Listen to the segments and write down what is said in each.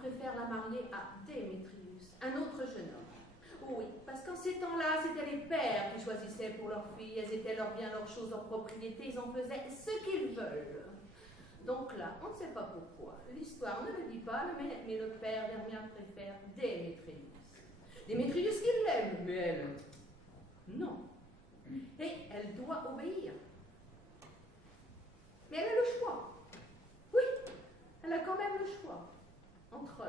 préfère la marier à Démétrius, un autre jeune homme. Oui, parce qu'en ces temps-là, c'était les pères qui choisissaient pour leurs filles. Elles étaient leurs biens, leurs choses, leurs propriétés. Ils en faisaient ce qu'ils veulent. Donc là, on ne sait pas pourquoi. L'histoire ne le dit pas, mais le père d'Hermia préfère Démétrius. Démétrius qui l'aime, mais elle, non. Et elle doit obéir. Mais elle a le choix. Oui, elle a quand même le choix. Entre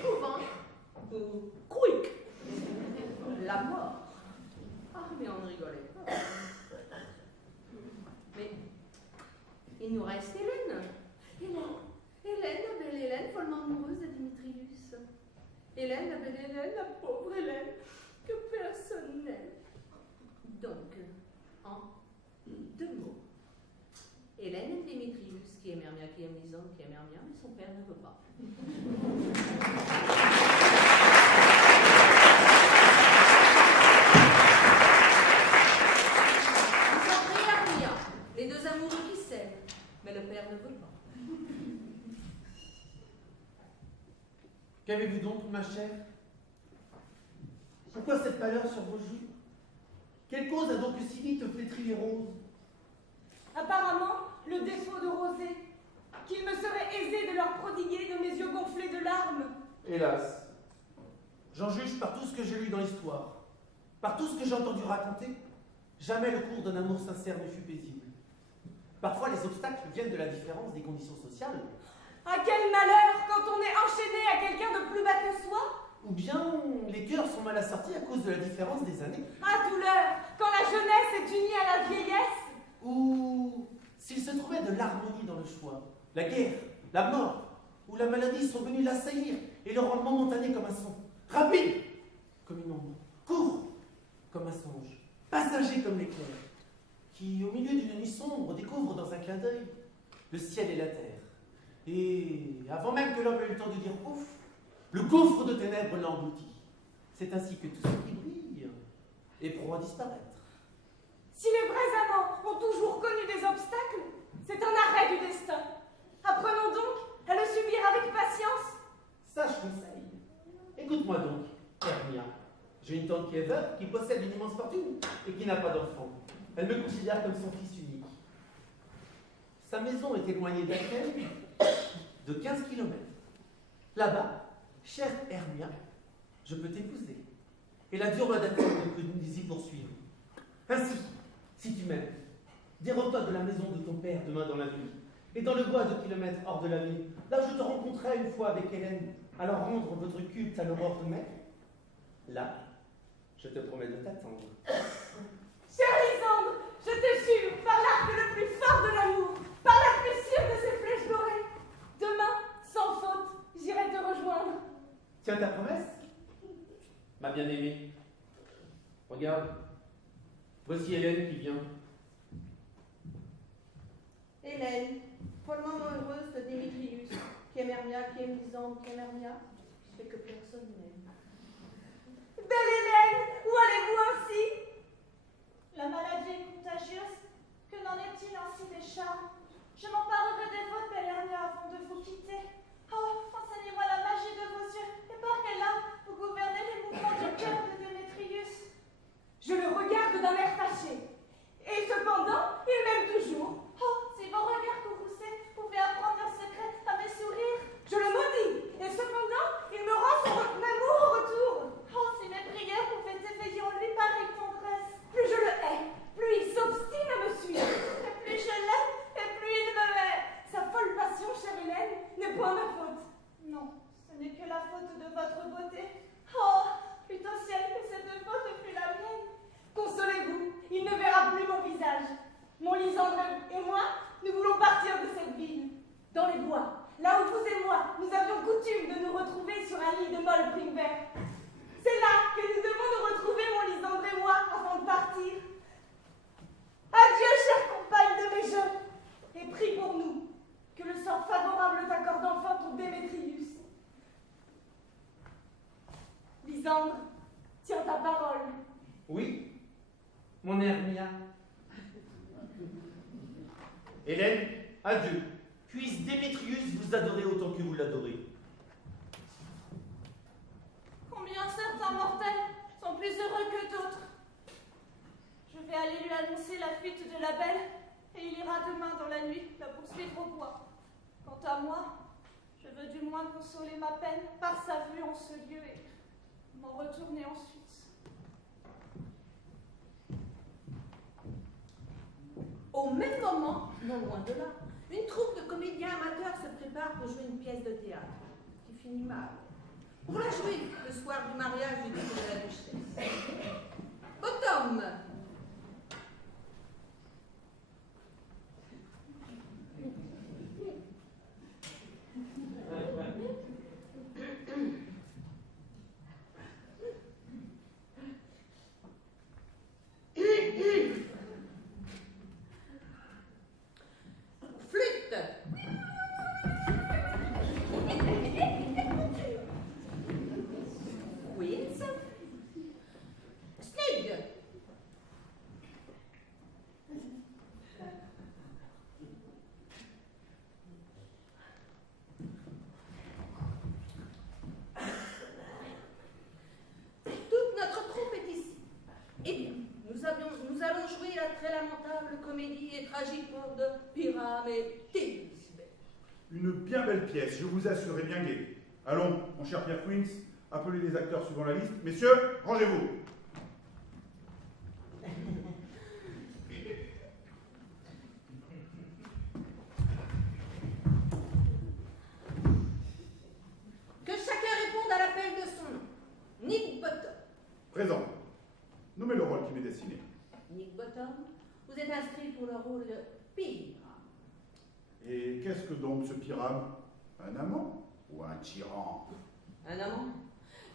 couvent ou quick, la mort. Ah, mais on ne rigolait pas. Mais il nous reste Hélène. Hélène, la belle Hélène, follement amoureuse de Démétrius. Hélène, la belle Hélène, la pauvre Hélène, que personne n'aime. Donc, en deux mots. Hélène aime Démétrius, qui aime Hermia, qui aime Lysandre, qui aime Hermia, mais son père ne veut pas. Ils ont pris Hermia, les deux amoureux qui s'aiment, mais le père ne veut pas. Qu'avez-vous donc, ma chère? Pourquoi cette pâleur sur vos joues? Quelle cause a donc si vite flétri les roses? Apparemment, le défaut de rosée, qu'il me serait aisé de leur prodiguer de mes yeux gonflés de larmes. Hélas, j'en juge par tout ce que j'ai lu dans l'histoire, par tout ce que j'ai entendu raconter, jamais le cours d'un amour sincère ne fut paisible. Parfois, les obstacles viennent de la différence des conditions sociales. Ah, quel malheur quand on est enchaîné à quelqu'un de plus bas que soi! Ou bien les cœurs sont mal assortis à cause de la différence des années. Ah, douleur, quand la jeunesse est unie à la vieillesse! Ou s'il se trouvait de l'harmonie dans le choix, la guerre, la mort, ou la maladie sont venus l'assaillir et le rendre momentané comme un son, rapide comme une ombre, court comme un songe, passager comme l'éclair, qui au milieu d'une nuit sombre découvre dans un clin d'œil le ciel et la terre. Et avant même que l'homme ait eu le temps de dire ouf, le gouffre de ténèbres l'engloutit. C'est ainsi que tout ce qui brille est proie à disparaître. Si les vrais amants ont toujours connu des obstacles, c'est un arrêt du destin. Apprenons donc à le subir avec patience. Sage conseil. Écoute-moi donc, Hermia. J'ai une tante qui est veuve, qui possède une immense fortune et qui n'a pas d'enfant. Elle me considère comme son fils unique. Sa maison est éloignée d'Athènes de 15 km. Là-bas, chère Hermia, je peux t'épouser. Et la dure loi d'Athènes ne peut nous y poursuivre. Ainsi, si tu m'aimes, dérobe-toi de la maison de ton père demain dans la nuit, et dans le bois 2 kilomètres hors de la ville, là où je te rencontrerai une fois avec Hélène, alors rendre votre culte à l'aurore de mai. Là, je te promets de t'attendre. Cher Lysandre, je te jure, par l'arc le plus fort de l'amour, par la plus sûre de ces flèches dorées, demain, sans faute, j'irai te rejoindre. Tiens ta promesse, ma bien-aimée. Regarde, voici Hélène qui vient. Hélène, follement heureuse de Démétrius, qui aime Hermia, qui aime Lysandre, qui aime Hermia, ce que personne n'aime. Belle Hélène, où allez-vous ainsi? La maladie est contagieuse. Que n'en est-il ainsi des charmes? Je m'emparerai de votre belle Hermia avant de vous quitter. Oh, enseignez-moi la magie de vos yeux, et par quelle âme vous gouvernez les mouvements du cœur de Démétrius. Je le regarde d'un air fâché. Et cependant, il m'aime toujours. Oh, si vos regards courroucés pouvaient apprendre un secret à mes sourires. Je le maudis. Et cependant, il me rend son amour au retour. Oh, si mes prières pouvaient éveiller en lui pareille tendresse. Plus je le hais, plus il s'obstine à me suivre. Et plus je l'aime, et plus il me hait. Sa folle passion, chère Hélène, n'est point ma faute. Non, ce n'est que la faute de votre beauté. Oh, plutôt ciel que cette faute fut la mienne. Consolez-vous, il ne verra plus mon visage. Mon Lysandre et moi, nous voulons partir de cette ville. Dans les bois, là où vous et moi, nous avions coutume de nous retrouver sur un lit de molles primes verts. C'est là que nous devons nous retrouver, mon Lysandre et moi, avant de partir. Adieu, chère compagne de mes jeux, et prie pour nous, que le sort favorable t'accorde enfin ton Démétrius. Lysandre, tiens ta parole. Oui, mon Hermia. Hélène, adieu. Puisse Démétrius vous adorer autant que vous l'adorez. Combien certains mortels sont plus heureux que d'autres. Je vais aller lui annoncer la fuite de la belle, et il ira demain dans la nuit la poursuivre au bois. Quant à moi, je veux du moins consoler ma peine par sa vue en ce lieu et m'en retourner en Suisse. Au même moment, non loin de là, une troupe de comédiens amateurs se prépare pour jouer une pièce de théâtre, qui finit mal. Pour la jouer le soir du mariage du duc de la duchesse. Bottom! Flûte! Queens? Snig! Toute notre troupe est ici. Eh bien, nous allons jouer la très lamentable comédie et tragicorde de Pyram et Thélisbé. Une bien belle pièce, je vous assure, et bien gaie. Allons, mon cher Pierre Queens, appelez les acteurs suivant la liste. Messieurs, rangez-vous. Que chacun réponde à l'appel de son nom. Nick Bottom. Présent. Nommez le rôle qui m'est destiné. Nick Bottom, vous êtes inscrit pour le rôle de Pyram. Et qu'est-ce que donc ce Pyram? Un amant ou un tyran? Un amant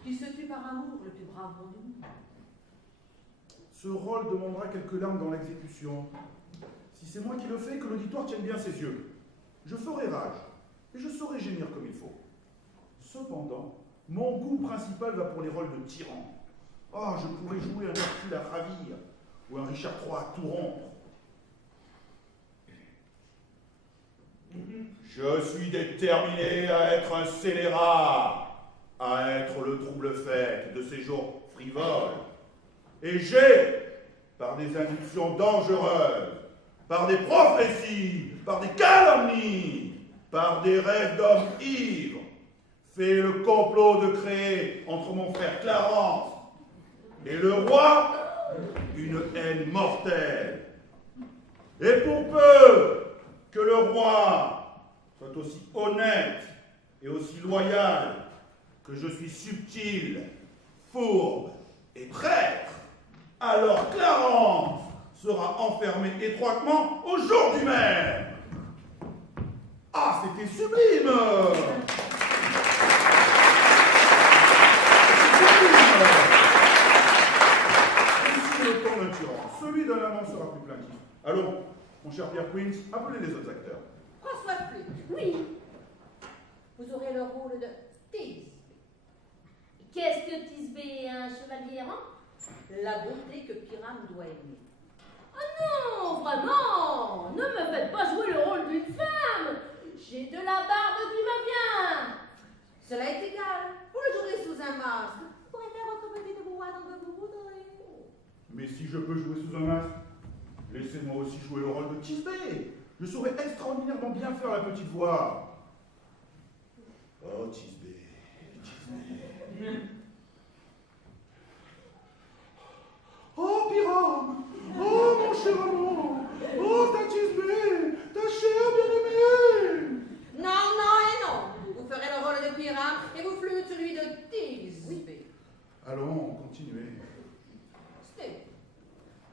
qui se tue par amour, le plus brave du monde. Ce rôle demandera quelques larmes dans l'exécution. Si c'est moi qui le fais, que l'auditoire tienne bien ses yeux. Je ferai rage, et je saurai gémir comme il faut. Cependant, mon goût principal va pour les rôles de tyran. Oh, je pourrais jouer un Hercule à ravir, ou un Richard III à tout rompre. Je suis déterminé à être un scélérat, à être le trouble-fête de ces jours frivoles. Et j'ai, par des inductions dangereuses, par des prophéties, par des calomnies, par des rêves d'hommes ivres, fait le complot de créer entre mon frère Clarence et le roi une haine mortelle. Et pour peu que le roi soit aussi honnête et aussi loyal que je suis subtil, fourbe et traître, alors Clarence sera enfermé étroitement au jour du même. Ah, c'était sublime! Allons, mon cher Pierre Queens, appelez les autres acteurs. François Flûte, Oui. vous aurez le rôle de Thisbe. Qu'est-ce que Thisbe est un chevalier errant? La beauté que Pyrame doit aimer. Non, vraiment. Ne me faites pas jouer le rôle d'une femme. J'ai de la barbe qui me vient. Cela est égal. Vous le jouerez sous un masque. Vous pourrez faire votre petite voix tant que vous voudrez. Mais si je peux jouer sous un masque, laissez-moi aussi jouer le rôle de Thisbe. Je saurais extraordinairement bien faire la petite voix. Oh, Thisbe, Thisbe. Oh, Pyrame! Oh, mon cher amant! Oh, ta Thisbe! Ta chère bien-aimée! Non, non et non. Vous ferez le rôle de Pyrame et vous Flûte celui de Thisbe. Allons, continuez. Steve,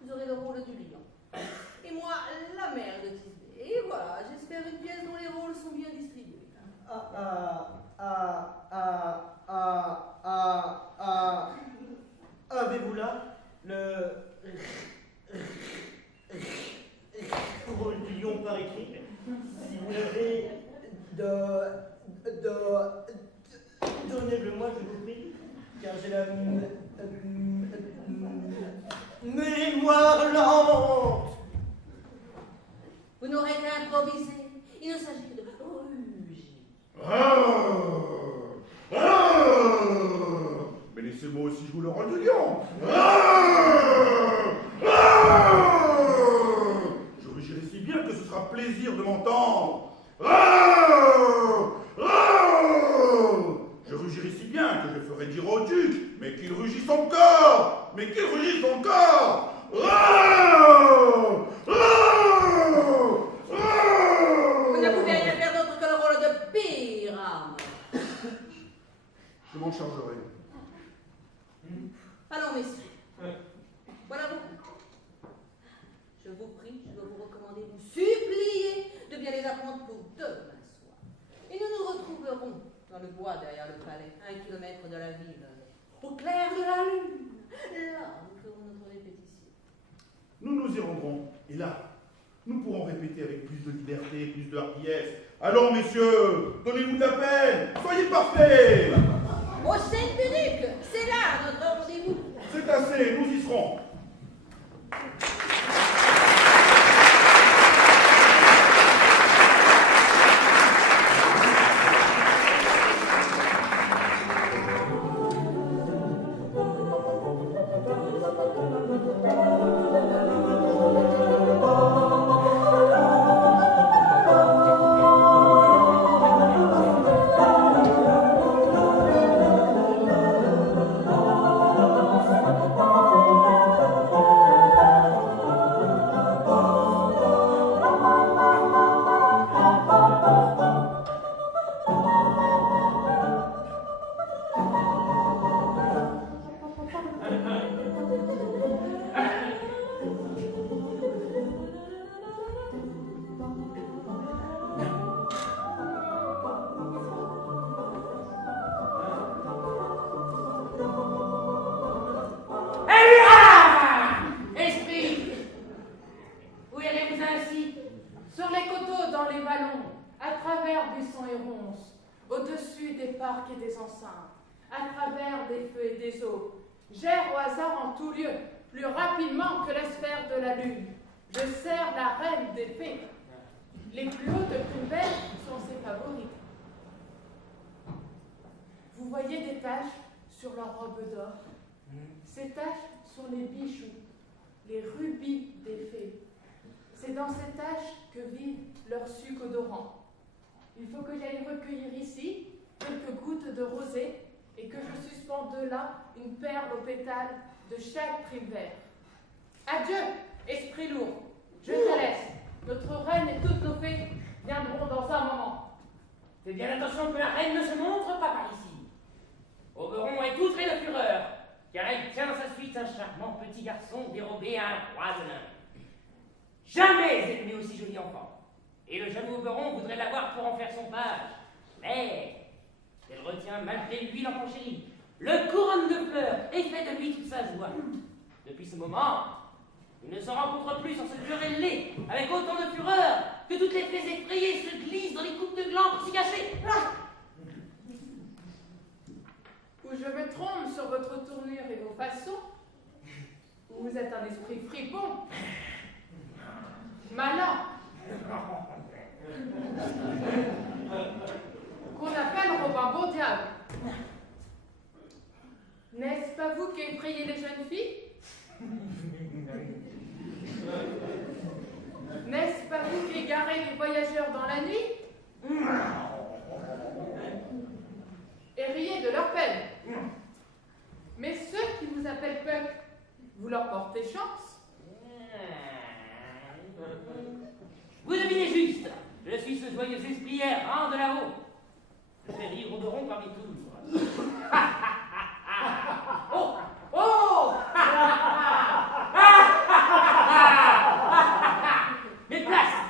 vous aurez le rôle du lion. Et moi, la mère de Thisbe. Et voilà, j'espère une pièce dont les rôles sont bien distribués. Avez-vous là le rôle du lion par écrit? Si vous l'avez, donnez-le-moi, je vous prie, car j'ai la mémoire lente. Vous n'aurez qu'à improviser. Il ne s'agit que de rugir. Mais laissez-moi aussi jouer le rôle du lion. Je rugirai si bien que ce sera plaisir de m'entendre. Je rugirai si bien que je ferai dire au duc, mais qu'il rugisse encore, mais qu'il rugisse encore. Vous ne pouvez rien faire d'autre que le rôle de Pyrame. Je m'en chargerai. Allons, messieurs. Voilà vous. Je vous prie, je dois vous recommander, vous supplier de bien les apprendre pour demain soir. Et nous nous retrouverons dans le bois derrière le palais, 1 kilomètre de la ville, au clair de la lune. Là, nous ferons notre répétition. Nous nous y rendrons, et là, nous pourrons répéter avec plus de liberté, plus de hardiesse. Allons, messieurs, donnez-nous de la peine, soyez parfaits. Au chef du duc, c'est là notre rendez-vous. C'est assez, nous y serons. J'erre au hasard en tout lieu, plus rapidement que la sphère de la lune. Je sers la reine des fées. Les plus hautes prunelles sont ses favorites. Vous voyez des taches sur leur robe d'or. Ces taches sont les bijoux, les rubis des fées. C'est dans ces taches que vivent leurs sucs odorants. Il faut que j'aille recueillir ici quelques gouttes de rosée et que je suspende de là une perle aux pétales de chaque prime vert. Adieu, esprit lourd, je te laisse. Notre reine et toutes nos fées viendront dans un moment. Fais bien attention que la reine ne se montre pas par ici. Oberon est outré de fureur, car elle tient à sa suite un charmant petit garçon dérobé à un roi de nain. Jamais elle n'eut aussi joli enfant. Et le jeune Oberon voudrait l'avoir pour en faire son page. Mais elle retient malgré lui l'enfant chéri, le couronne de fleurs et fait de lui toute sa joie. Depuis ce moment, Il ne se rencontre plus sans se quereller avec autant de fureur que toutes les fées effrayées se glissent dans les coupes de gland pour s'y cacher. Ou je me trompe sur votre tournure et vos façons, ou vous êtes un esprit fripon, malin, qu'on appelle Robin Bon Diable. N'est-ce pas vous qui effrayez les jeunes filles? N'est-ce pas vous qui égarez les voyageurs dans la nuit? Et riez de leur peine. Mais ceux qui vous appellent Puck, vous leur portez chance. Vous devinez juste. Je suis ce joyeux esprit errant de là-haut. Je fais rire Oberon par mes tours. Oh! Oh! Mes places!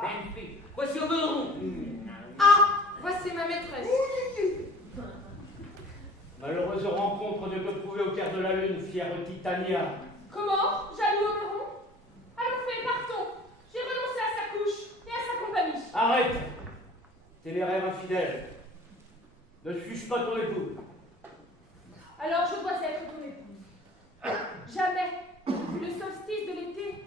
Belle fée, voici Oberon. Ah! Voici ma maîtresse. Malheureuse rencontre de te trouver au cœur de la lune, fière Titania. Comment? Jaloux Oberon? Allons, fée, partons. J'ai renoncé à sa couche et à sa compagnie. Arrête! Téméraire infidèle. Ne suis-je pas ton époux? Alors je dois être ton épouse. Jamais, depuis le solstice de l'été,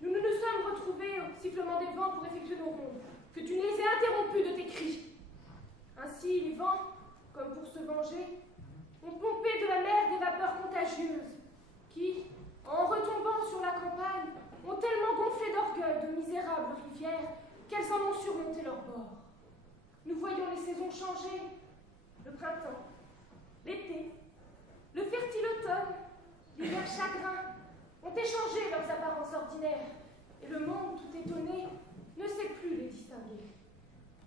nous nous sommes retrouvés au sifflement des vents pour effectuer nos rondes, que tu ne les aies interrompus de tes cris. Ainsi, les vents, comme pour se venger, ont pompé de la mer des vapeurs contagieuses, qui, en retombant sur la campagne, ont tellement gonflé d'orgueil de misérables rivières qu'elles en ont surmonté leurs bords. Nous voyons les saisons changer, le printemps, l'été, le fertile automne, l'hiver chagrin, ont échangé leurs apparences ordinaires, et le monde tout étonné ne sait plus les distinguer.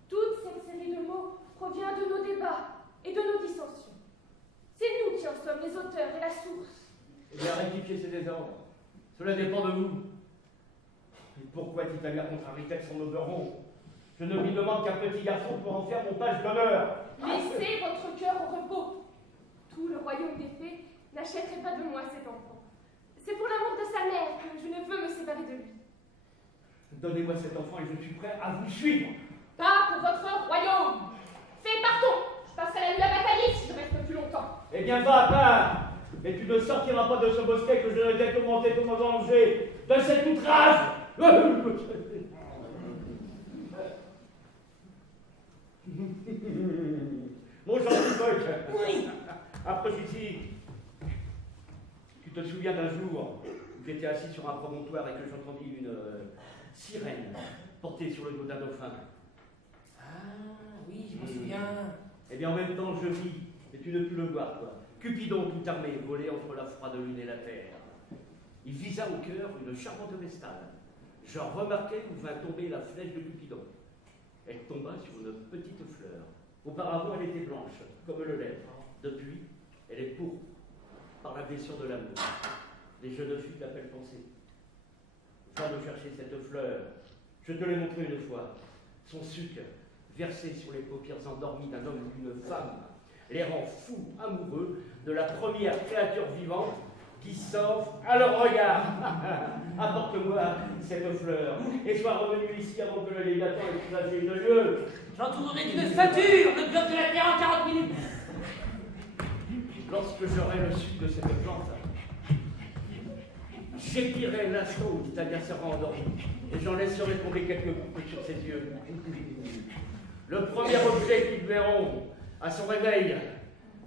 Toute cette série de mots provient de nos débats et de nos dissensions. C'est nous qui en sommes les auteurs et la source. Eh bien, rectifier ces désordres. Cela dépend de vous. Et pourquoi Titania contrarie-t-elle son Oberon? Je ne lui demande qu'un petit garçon pour en faire mon page d'honneur. Laissez votre cœur au repos. Tout le royaume des fées n'achèterait pas de moi cet enfant. C'est pour l'amour de sa mère que je ne veux me séparer de lui. Donnez-moi cet enfant et je suis prêt à vous suivre. Pas pour votre royaume. Fais, partons. Je passerai la nuit à batailler si je reste plus longtemps. Eh bien, va à part. Mais tu ne sortiras pas de ce bosquet que je ne t'ai commenté pour me venger de cet outrage. Mon gentil Puck. Oui. Approche ici. Tu te souviens d'un jour où j'étais assis sur un promontoire et que j'entendis une sirène portée sur le dos d'un dauphin? Ah, oui, je me souviens. Eh bien, en même temps, je vis, et tu ne pus le voir, quoi. Cupidon tout armé volait entre la froide lune et la terre. Il visa au cœur une charmante vestale. Je remarquai où vint tomber la flèche de Cupidon. Elle tomba sur une petite fleur. Auparavant, elle était blanche, comme le lait. Depuis, elle est pourpre, par la blessure de l'amour. Les jeunes filles l'appellent pensée. Va me chercher cette fleur. Je te l'ai montré une fois. Son sucre, versé sur les paupières endormies d'un homme ou d'une femme, les rend fous amoureux de la première créature vivante qui s'offre à leur regard. Apporte-moi cette fleur et sois revenu ici avant que le légateur ait placé une lieu. J'entourerai d'une ceinture le bloc de la terre en 40 minutes. Lorsque j'aurai le sucre de cette plante, j'épirai l'instant où Titania sera endormie et j'en laisserai tomber quelques gouttes sur ses yeux. Le premier objet qu'ils verront à son réveil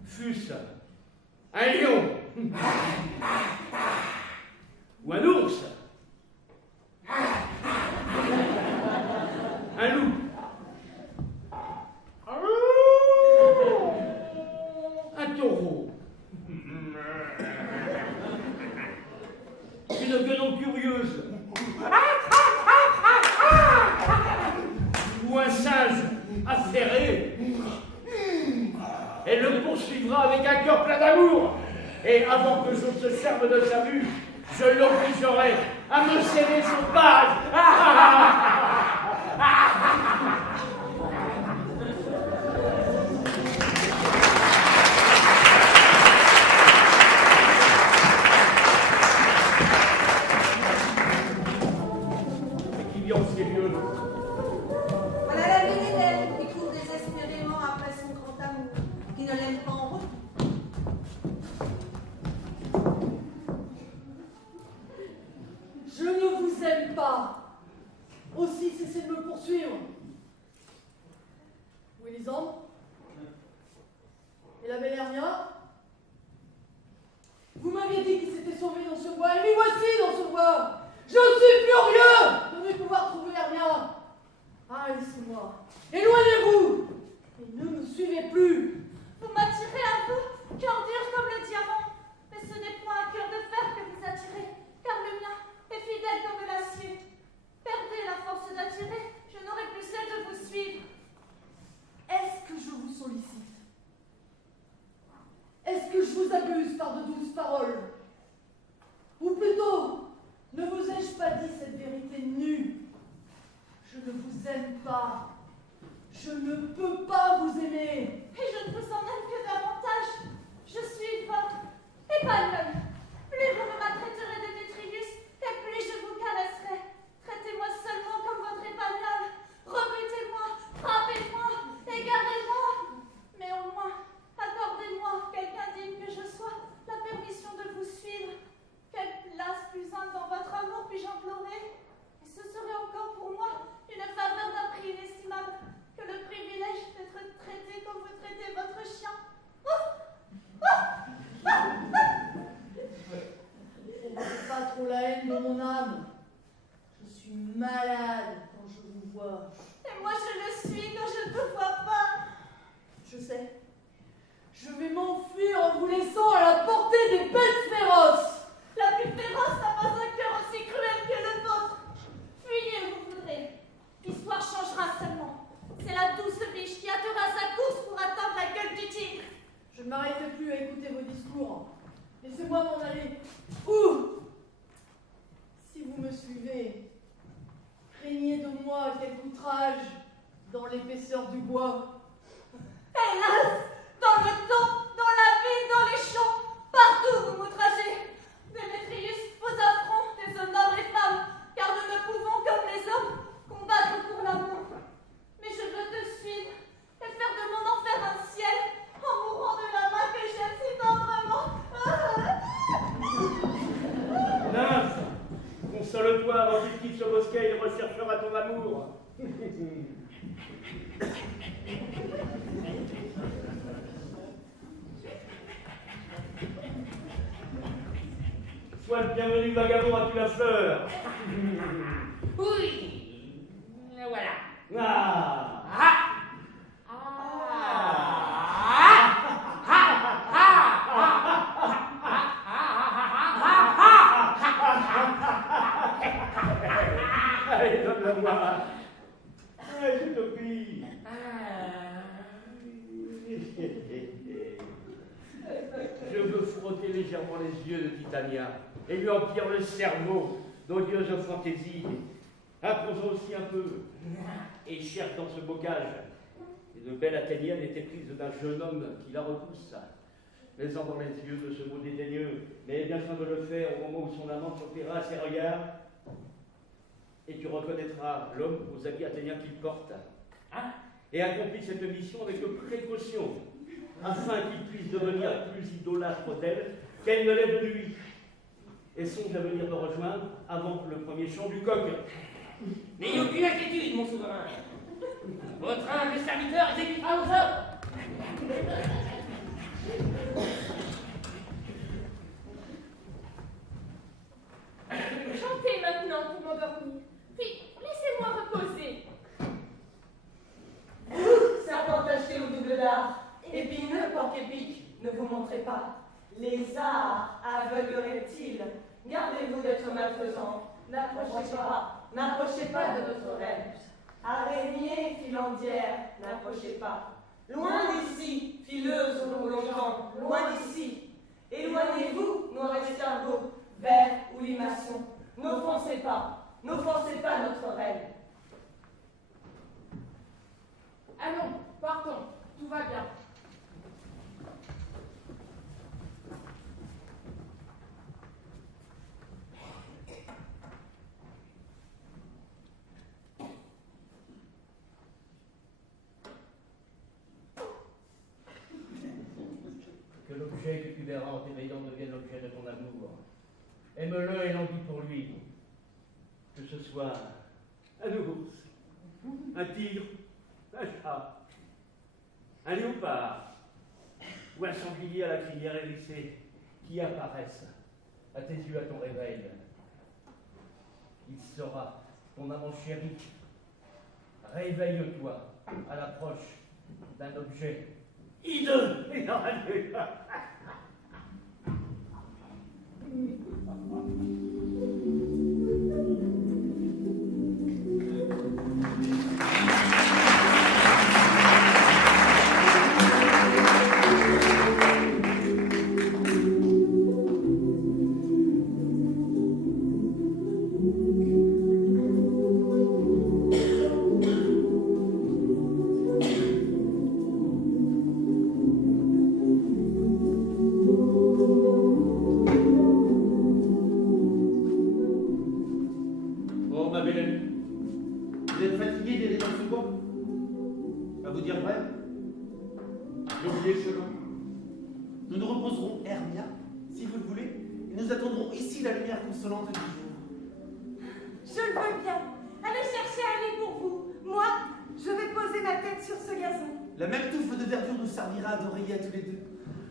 fût-ce un lion ou un ours, un loup, un taureau, une guenon curieuse, ou un singe affairé, et le poursuivra avec un cœur plein d'amour. Et avant que je se serve de sa vue, je l'obligerai à me céder son page. la belle Hermia? Vous m'aviez dit qu'il s'était sauvé dans ce bois, et m'y voici dans ce bois. Je suis furieux de ne pouvoir trouver Hermia. Ah, laissez-moi. Éloignez-vous et ne me suivez plus. Vous m'attirez un peu, cœur dur comme le diamant. Mais ce n'est point un cœur de fer que vous attirez, car le mien est fidèle comme l'acier. Perdez la force d'attirer, je n'aurai plus celle de vous suivre. Est-ce que je vous sollicite? Est-ce que je vous abuse par de douces paroles? Ou plutôt, ne vous ai-je pas dit cette vérité nue? Je ne vous aime pas. Je ne peux pas vous aimer. Et je ne vous en aime que davantage. Je suis votre épagneul. Plus vous me maltraiterez, Démétrius, et plus je vous caresserai. Traitez-moi seulement comme votre épagneul. Rebutez-moi, frappez-moi, égarez-moi. Mais au moins, accordez-moi, quelqu'un digne que je sois, la permission de vous suivre. Quelle place plus humble dans votre amour puis-je implorer? Et ce serait encore pour moi une faveur d'un prix inestimable que le privilège d'être traité comme vous traitez votre chien. C'est pas trop la haine de mon âme. Je suis malade quand je vous vois. Et moi je le suis quand je ne vous vois pas. Je sais. Je vais m'enfuir en vous laissant à la portée des bêtes féroces. La plus féroce n'a pas un cœur aussi cruel que le vôtre. Fuyez où vous voudrez. L'histoire changera seulement. C'est la douce biche qui hâtera sa course pour atteindre la gueule du tigre. Je ne m'arrêterai plus à écouter vos discours. Laissez-moi m'en aller. Ou, si vous me suivez, craignez de moi quelque outrage dans l'épaisseur du bois. Hélas, dans le camp, dans la ville, dans les champs, partout vous m'outragez. Démétrius, vos affronts déshonorent les femmes, car nous ne pouvons, comme les hommes, combattre pour l'amour. Mais je veux te suivre et faire de mon enfer un ciel, en mourant de la main que j'aime si tendrement. Nymphe, console-toi avant qu'il quitte ce bosquet, il recherchera ton amour. Sois le bienvenu, vagabond, as-tu la fleur? Oui, voilà. Ah! Allez, donne-la-moi. Allez, je te prie. Je veux frotter légèrement les yeux de Titania et lui emplir le cerveau d'odieuses fantaisies. Approfondissons aussi un peu et cherche dans ce bocage. Une belle Athénienne était prise d'un jeune homme qui la repousse, laissant dans les yeux de ce mot dédaigneux, mais bien sûr de le faire au moment où son amant surprira ses regards, et tu reconnaîtras l'homme aux habits athéniens qu'il porte. Et accomplis cette mission avec précaution, afin qu'il puisse devenir plus idolâtre d'elle qu'elle ne l'est de lui. Et songe à venir me rejoindre avant le premier chant du coq. N'ayez aucune inquiétude, mon souverain. Votre humble serviteur exécutera vos ordres. Chantez maintenant pour m'endormir, puis laissez-moi reposer. Vous, serpent taché au double dard, épineux porc épique, ne vous montrez pas. Les arts aveuglerait-il? Gardez-vous d'être malfaisant. N'approchez pas de notre reine. Araignée filandière, n'approchez pas. Loin d'ici, fileuse aux longs jambes, loin d'ici. Éloignez-vous, noir escargot, vers ou limaçon. N'offensez pas notre reine. Allons, partons, tout va bien. Que l'objet que tu verras en t'éveillant devienne l'objet de ton amour. Aime-le et l'envie pour lui. Que ce soit un ours, un tigre, un chat, un léopard, ou un sanglier à la crinière hérissée, qui apparaissent à tes yeux à ton réveil. Il sera ton amant chéri. Réveille-toi à l'approche d'un objet hideux. Oh, ma belle amie, vous êtes fatiguée d'aller dans ce bois? À vous dire vrai, j'ai oublié le chemin. Nous nous reposerons, Hermia, si vous le voulez, et nous attendrons ici la lumière consolante du jour. Je le veux bien. Allez chercher un lit pour vous. Moi, je vais poser ma tête sur ce gazon. La même touffe de verdure nous servira d'oreiller à tous les deux.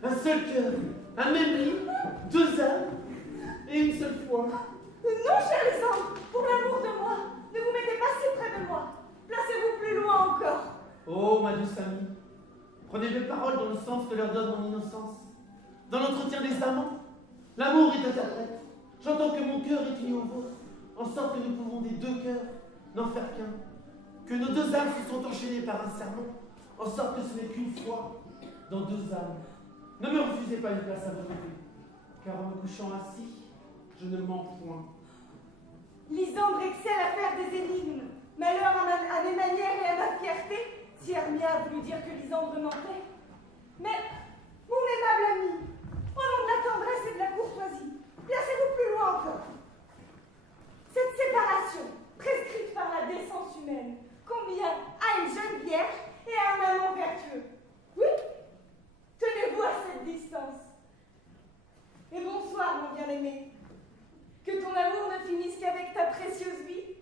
Un seul cœur, un même lit, deux âmes, et une seule foi. Non, cher Lysandre, pour l'amour de moi, ne vous mettez pas si près de moi. Placez-vous plus loin encore. Oh, ma douce amie, prenez mes paroles dans le sens que leur donne mon innocence. Dans l'entretien des amants, l'amour est interprète. J'entends que mon cœur est uni au vôtre, en sorte que nous pouvons des deux cœurs n'en faire qu'un. Que nos deux âmes se sont enchaînées par un serment, en sorte que ce n'est qu'une fois dans deux âmes. Ne me refusez pas une place à vos côtés, car en me couchant assis, je ne mens point. Lysandre excelle à faire des énigmes. Malheur à mes manières et à ma fierté, si Hermia a voulu dire que Lysandre mentait. Mais, mon aimable ami, au nom de la tendresse et de la courtoisie, placez-vous plus loin encore. Cette séparation, prescrite par la décence humaine, convient à une jeune vierge et à un amant vertueux. Oui, tenez-vous à cette distance. Et bonsoir, mon bien-aimé. Que ton amour ne finisse qu'avec ta précieuse vie.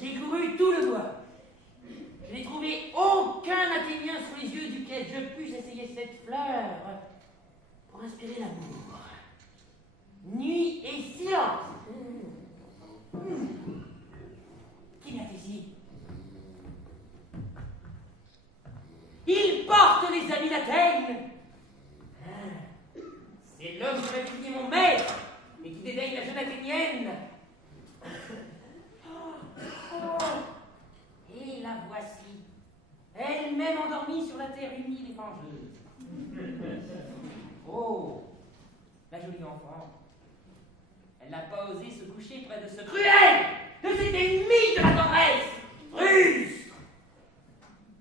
J'ai couru tout le bois. Je n'ai trouvé aucun Athénien sous les yeux duquel je puisse essayer cette fleur pour inspirer l'amour. Nuit et silence. Qui vient ici? Il porte les habits d'Athènes. C'est l'homme qui m'a désigné mon maître, mais qui dédaigne la jeune Athénienne. Et la voici, elle-même endormie sur la terre humide et fangeuse. Oh, la jolie enfant. Elle n'a pas osé se coucher près de ce cruel, de cet ennemi de la tendresse, rustre.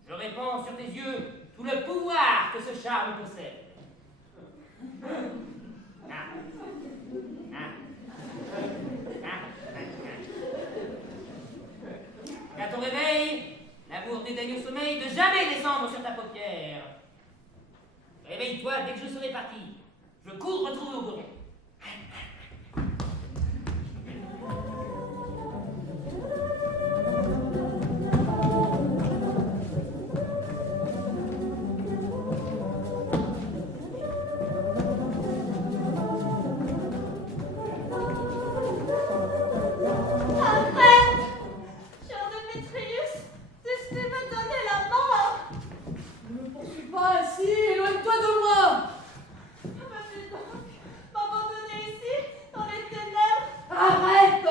Je répands sur tes yeux tout le pouvoir que ce charme possède. À ton réveil, l'amour dédaigne au sommeil de jamais descendre sur ta paupière. Réveille-toi dès que je serai parti. Je vous retrouver au coron. Arrête! Cher Démétrius, Testé me donner la mort! Ne me poursuis pas ainsi, éloigne-toi de moi. Vas-tu donc m'abandonner ici, dans les ténèbres? Arrête,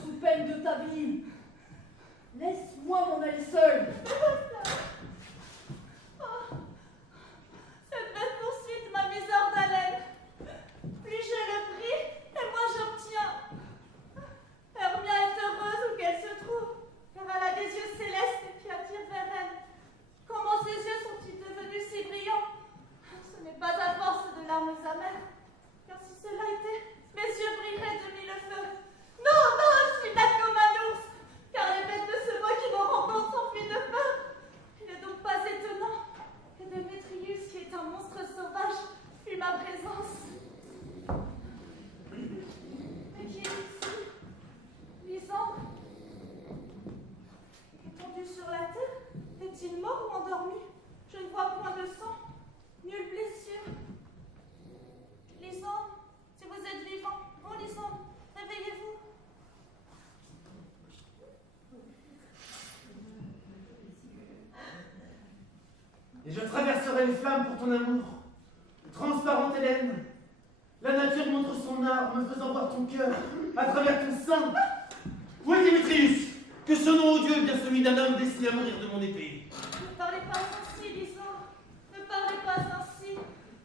sous peine de ta vie. Laisse-moi m'en aller seul. Oh, cette belle poursuite m'a mise hors d'haleine. Puis je le prie, et moi j'obtiens. Hermia est heureuse où qu'elle se trouve, car elle a des yeux célestes qui attirent vers elle. Comment ses yeux sont-ils devenus si brillants? Ce n'est pas à force de larmes amères, car si cela était, mes yeux brilleraient de mille feux. Non, non, je suis nette comme un ours, car les bêtes de ce bois qui me rencontrent s'enfuient de peur. Il n'est donc pas étonnant que Démétrius, qui est un monstre sauvage, fuit ma présence. Mais qui est ici? Lysandre? Étendu sur la terre? Est-il mort ou endormi? Je ne vois point de sang, nulle blessure. Lysandre, si vous êtes vivant, bon Lysandre, réveillez-vous. Et je traverserai les flammes pour ton amour. Transparente Hélène, la nature montre son art, me faisant voir ton cœur à travers ton sein. Où est Démétrius? Que ce nom odieux est bien celui d'un homme destiné à mourir de mon épée. Ne parlez pas ainsi, Lysandre. Ne parlez pas ainsi.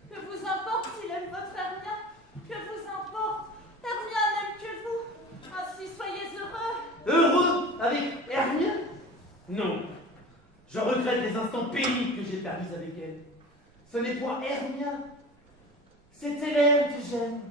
Que vous importe s'il aime votre Hermia? Que vous importe? Hermia n'aime que vous. Ainsi soyez heureux. Heureux avec Hermia? Non. Je regrette les instants pénibles que j'ai permis avec elle. Ce n'est point Hermia. C'est Hélène que j'aime.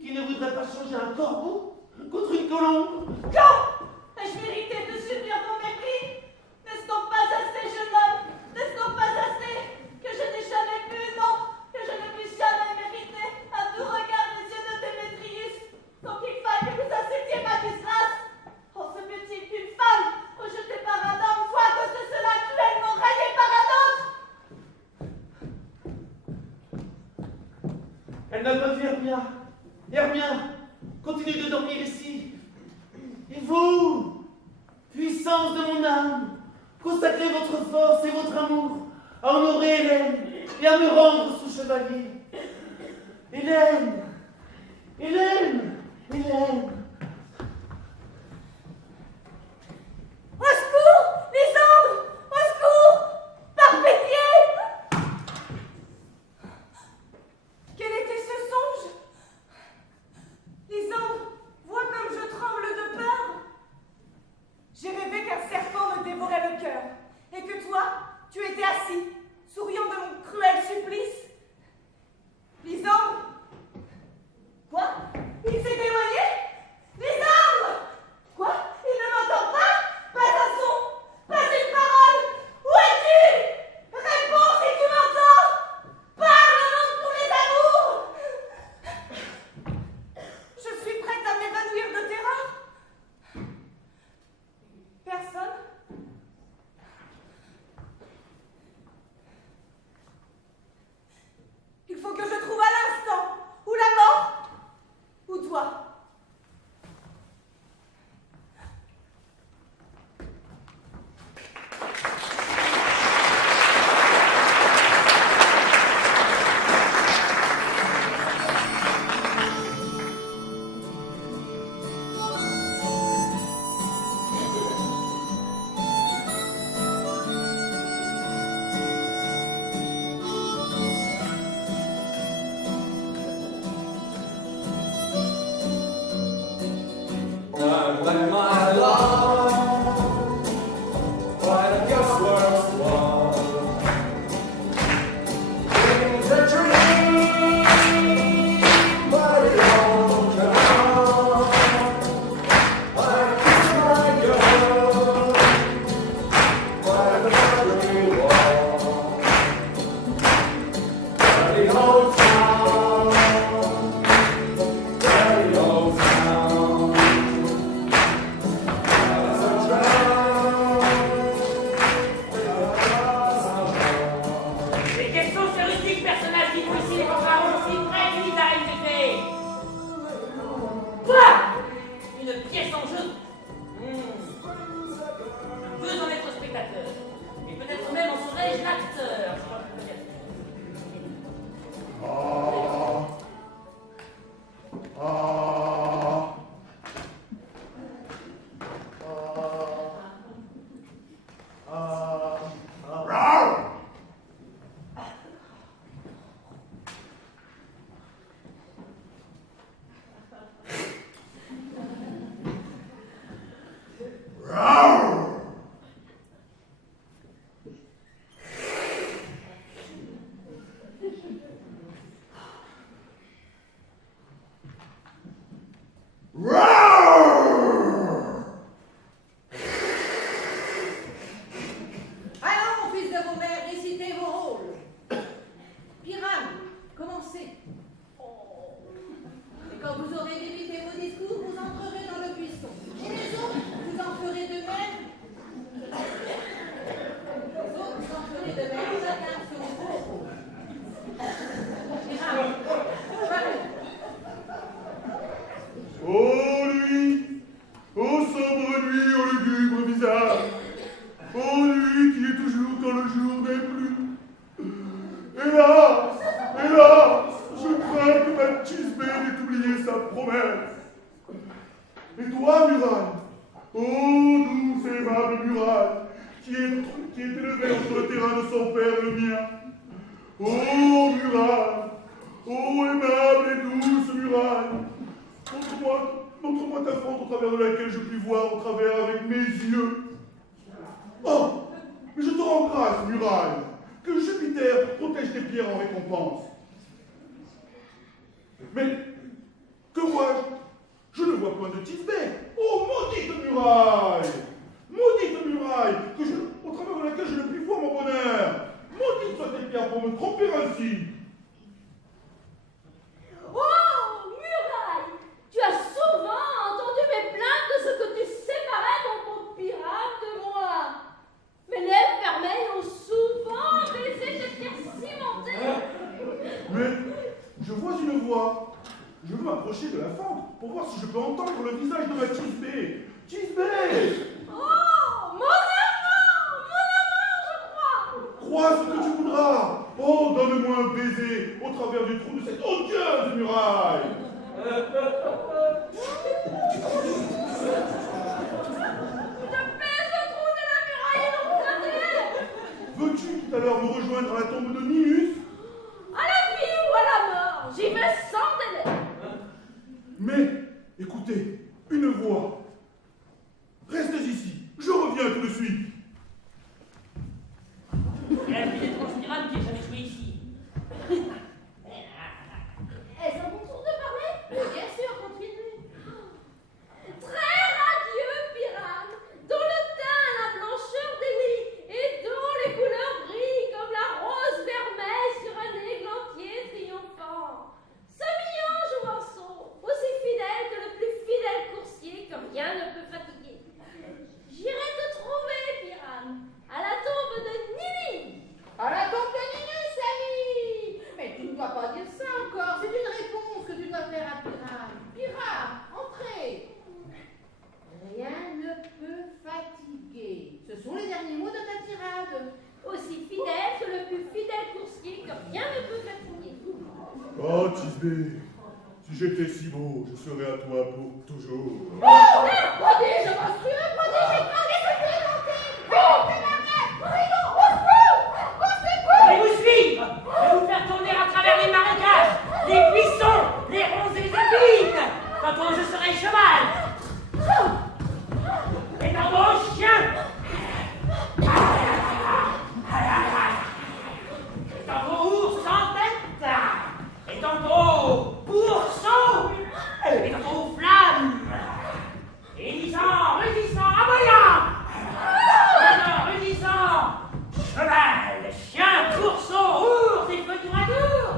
Qui ne voudrait pas changer un corbeau contre une colombe? Quand ai-je mérité de subir ton mépris? N'est-ce donc pas assez, jeune homme? N'est-ce donc pas assez que je n'ai jamais pu, non, que je ne puisse jamais mériter un doux regard des yeux de Démétrius, sans qu'il faille que vous acceptiez ma disgrâce? Oh, se peut-il qu'une femme rejetée par un homme soit à cause de cela cruellement raillée par un autre? Elle n'a pas vu Hermia. Hermia, continuez de dormir ici. Et vous, puissance de mon âme, consacrez votre force et votre amour à honorer Hélène et à me rendre sous chevalier. Hélène, Hélène, Hélène. Au secours, Lysandre! Au secours! Par pitié! Quel était ce songe? Lysandre, vois comme je tremble de peur. J'ai rêvé qu'un serpent me dévorait le cœur, et que toi, tu étais assis, souriant de mon cruel supplice. Lysandre? Quoi? Il s'est éloigné? Alors, mon fils de Romère, récitez vos rôles. Pyrame, commencez. Et quand vous aurez débité vos discours, vous entrerez dans le buisson. Et les autres, vous en ferez de même. Les autres, vous en ferez de même, chacun sur vos rôles. Pyrame, parlez. Oh nuit, oh sombre nuit, oh lugubre visage, oh nuit qui est toujours quand le jour n'est plus. Hélas, hélas, je crains que ma Thisbé n'ait oublié sa promesse. Et toi, muraille, oh douce et aimable muraille, qui est élevée entre le terrain de son père et le mien. Oh muraille, oh aimable et douce muraille, montre-moi ta fente au travers de laquelle je puis voir au travers avec mes yeux. Oh, mais je te rends grâce, muraille, que Jupiter protège tes pierres en récompense. Mais, que vois-je? Je ne vois point de Thisbé. Oh, maudite muraille! Maudite muraille, au travers de laquelle je ne puis voir mon bonheur. Maudite soit tes pierres pour me tromper ainsi. Oh, muraille! Tu as souvent entendu mes plaintes de ce que tu séparais mon beau Pyrame de moi. Mes lèvres vermeilles ont souvent baisé tes pierres cimentées. Mais, je vois une voix. Je veux m'approcher de la fente pour voir si je peux entendre le visage de ma Thisbé. Thisbé! Oh, mon amant, je crois. Crois ce que tu voudras. Oh, donne-moi un baiser au travers du trou de cette odieuse muraille. Je pèse le trou de la muraille et non point terre. Veux-tu tout à l'heure me rejoindre à la tombe de Ninus? À la vie ou à la mort, j'y vais sans délai. Mais, écoutez, une voix. Restez ici, je reviens tout de suite. C'est la plus étrange pirate qui ait jamais joué ici. Est-ce à mon tour de parler? Bien sûr, continuez. Très radieux Pyrame, dont le teint a la blancheur des lys et dont les couleurs brillent comme la rose vermeille sur un églantier triomphant. Ce mignon jouanceau, aussi fidèle que le plus fidèle coursier que rien ne peut fatiguer. J'irai te trouver, Pyrame, à la tombe de Nini. À la tombe de Ninus, ami! Mais tu ne dois pas dire ça encore, c'est une réponse que tu dois faire à Pyrame. Pyrame, entrez! Rien ne peut fatiguer. Ce sont les derniers mots de ta tirade. Aussi fidèle que le plus fidèle coursier que rien ne peut fatiguer. Oh, Thisbé, si j'étais si beau, je serais à toi pour toujours. Oh! Prodige monstrueux, prodige étrange, et ce que tu es monté! Oh! Rideau, au secours! Au secours! Je vais vous suivre. Je vais vous faire tourner à travers les marécages, les buissons, les ronces et les épines. Tantôt je serai cheval. Et tantôt chien. Et tantôt ours sans tête. Et tantôt bourson. Et tantôt flamme. Hennissant, rugissant, aboyant. Rugissant. Cheval, chien, courson, ours et feu tour à tour.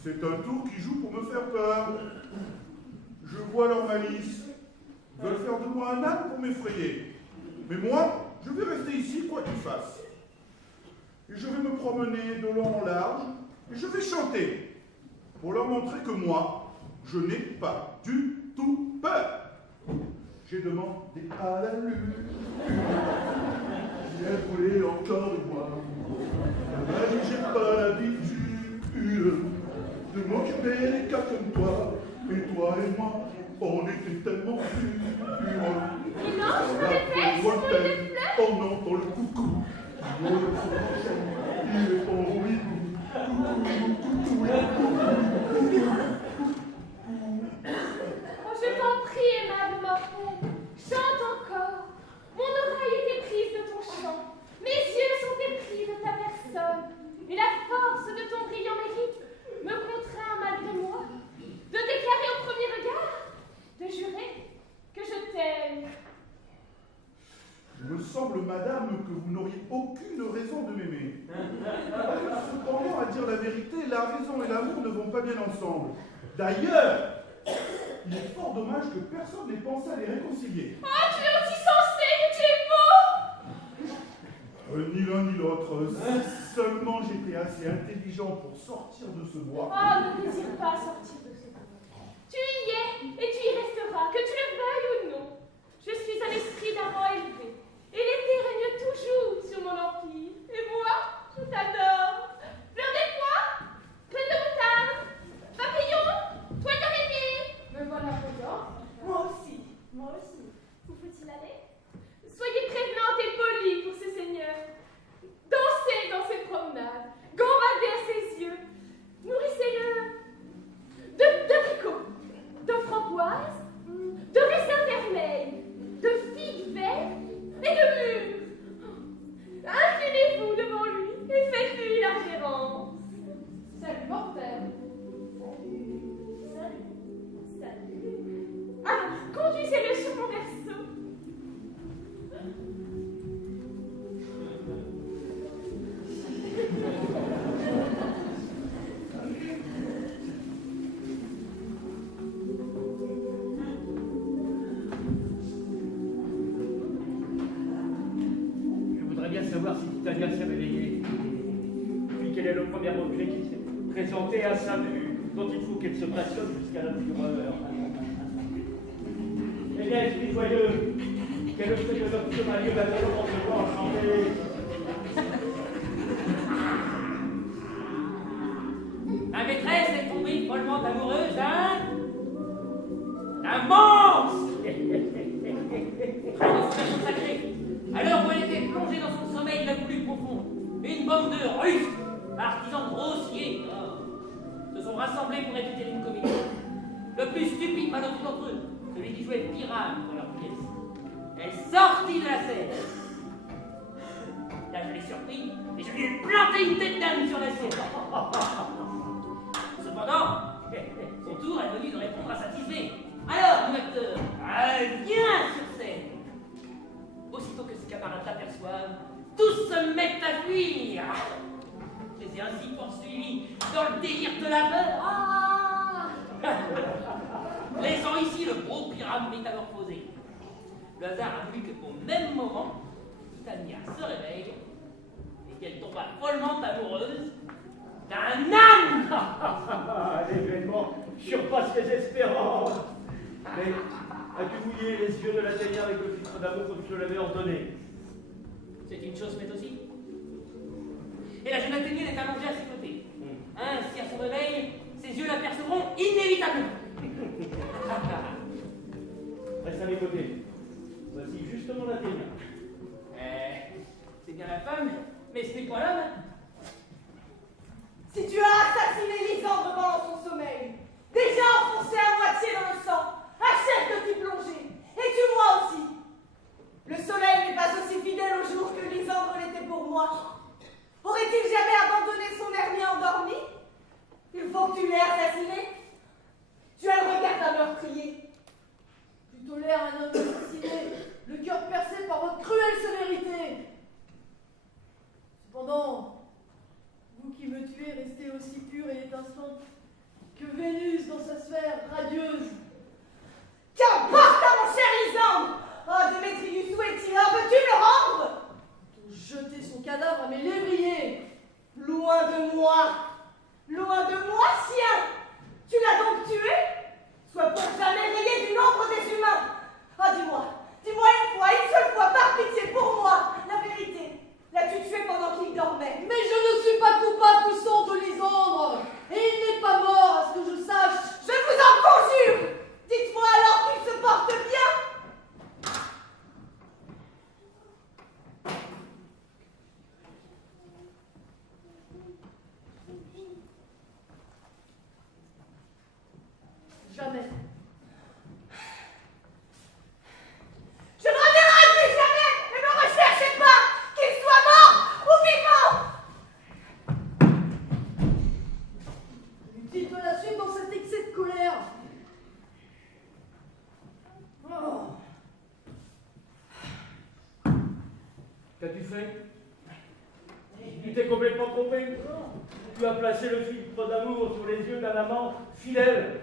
C'est un tour qui joue pour me faire peur. Je vois leur malice. Ils veulent faire de moi un âne pour m'effrayer. Mais moi, je vais rester ici quoi qu'ils fassent. Et je vais me promener de long en large, et je vais chanter, pour leur montrer que moi, je n'ai pas du tout peur. J'ai demandé à la lune si elle voulait encore de moi. Elle m'a dit j'ai pas l'habitude de m'occuper des cas comme toi. Et toi et moi, on était tellement purs. Et non, je me répète, je me déplaise. On entend le coucou. Il répond au hibou. Oh, je t'en prie, aimable mortel, chante encore. Mon oreille est éprise de ton chant. Mes yeux sont épris de ta personne. Et la force de ton brillant mérite me contraint, malgré moi, de déclarer au premier regard, de jurer que je t'aime. Il me semble, madame, que vous n'auriez aucune raison de m'aimer. Cependant, à dire la vérité, la raison et l'amour ne vont pas bien ensemble. D'ailleurs, il est fort dommage que personne n'ait pensé à les réconcilier. Oh, tu es aussi sensé que tu es beau! Ni l'un ni l'autre. Si seulement j'étais assez intelligent pour sortir de ce bois. Oh, ne désire pas sortir de ce bois. Tu y es et tu y resteras, que tu le veuilles ou non. Je suis un esprit d'un rang élevé. Et l'été règne toujours sur mon empire. Et moi, je t'adore. Fleur des pois, graines de moutarde, papillon, toile d'araignée. Me voilà content. Moi aussi. Où faut-il aller? Soyez prévenante et polie pour ce seigneur. Dansez dans ses promenades, gambadez à ses yeux. Nourrissez-le d'abricots, de framboises, de raisins vermeils, de figues vertes et de mûres. Inclinez-vous devant lui et faites-lui la révérence. Salut mortel. Salut. Allons, conduisez-le sur mon berceau. Je voudrais bien savoir si Titania s'est réveillée. Puis quel est le premier objet qui s'est présenté à sa vue, dont il faut qu'elle se passionne jusqu'à la fureur. Eh bien, esprit joyeux, quel fait de notre chevalier va vraiment se voir chanter. Ma maîtresse est tombée follement amoureuse d'un monstre. Très de sacrée. À l'heure où elle était plongée dans son sommeil la plus profond, une bande de Russes, artisans grossiers, se sont rassemblés pour écouter une comédie. Le plus stupide malheureux d'entre eux, celui qui jouait Pirame dans leur pièce, est sorti de la scène. Là, je l'ai surpris et je lui ai planté une tête d'âne sur la scène. Cependant, son tour est venu de répondre à satisfait. Alors, mon acteur, viens sur scène. Aussitôt que ses camarades l'aperçoivent, tous se mettent à fuir. Je les ai ainsi poursuivis dans le délire de la peur. Laissant ici le gros Pirame métamorphosé. Le hasard a voulu qu'au même moment, Titania se réveille et qu'elle tomba follement amoureuse d'un âne. L'événement surpasse les espérances. Mais as-tu mouillé les yeux de la Tania avec le filtre d'amour comme je te l'avais ordonné? C'est une chose faite aussi. Et la jeune Athénienne est allongée à ses côtés. Ainsi, à son réveil, ses yeux l'apercevront inévitablement. Reste à mes côtés. Voici justement l'Athénien. C'est bien la femme, mais ce n'est pas l'homme. Si tu as assassiné Lysandre pendant son sommeil, déjà enfoncé à moitié dans le sang, achève de t'y plonger, et tue-moi aussi. Le soleil n'est pas aussi fidèle au jour que Lysandre l'était pour moi. Aurait-il jamais abandonné son hermie endormi? Il faut que tu l'aies assassiné. Jamais. Je ne reviendrai plus jamais. Ne me recherchez pas, qu'il soit mort ou vivant. Inutile de la suivre dans cet excès de colère. Oh. Qu'as-tu fait? Tu t'es complètement trompé. Tu as placé le filtre d'amour sur les yeux d'un amant fidèle.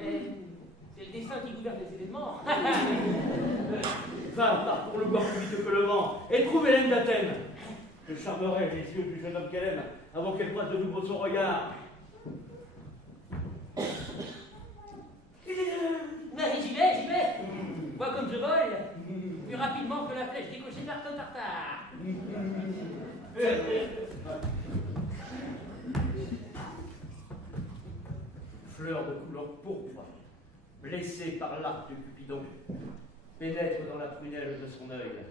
C'est le destin qui gouverne les événements. Va, pars pour le voir plus vite que le vent et trouve Hélène d'Athènes. Je charmerai les yeux du jeune homme qu'elle aime avant qu'elle pointe de nouveau son regard. Mais j'y vais. Vois comme je vole, plus rapidement que la flèche décochée d'Arton Tartare. Fleur de couleur pourpre, blessée par l'arc de Cupidon, pénètre dans la prunelle de son œil.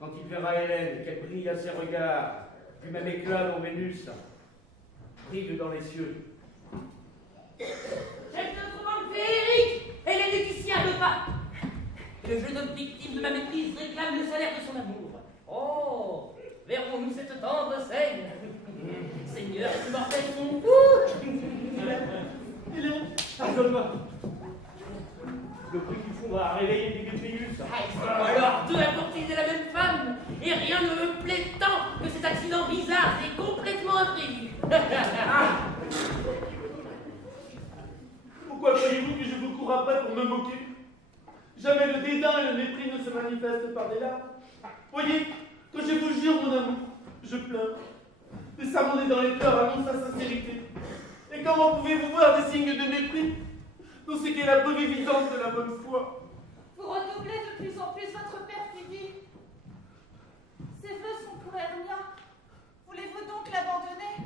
Quand il verra Hélène, qu'elle brille à ses regards, du même éclat dont Vénus brille dans les cieux. Chef de commande féerique, Hélène est ici à 2 pas. Le jeune homme victime de ma méprise réclame le salaire de son amour. Oh, verrons-nous cette tendre scène. Seigneur, les mortels sont fous. Hélène, pardonne-moi. Le bruit du fond va réveiller Démétrius. Alors, 2 à courtiser la même femme, et rien ne me plaît tant que cet accident bizarre et complètement imprévu. Pourquoi croyez-vous que je vous cours après pour me moquer? Jamais le dédain et le mépris ne se manifestent par des larmes. Voyez, quand je vous jure mon amour, je pleure. Et s'amender dans les pleurs annonce sa sincérité. Et comment pouvez-vous voir des signes de mépris dans ce qu'est la bonne évidence de la bonne foi? Vous redoublez de plus en plus votre perfidie. Ces vœux sont pour Hermia. Voulez-vous donc l'abandonner?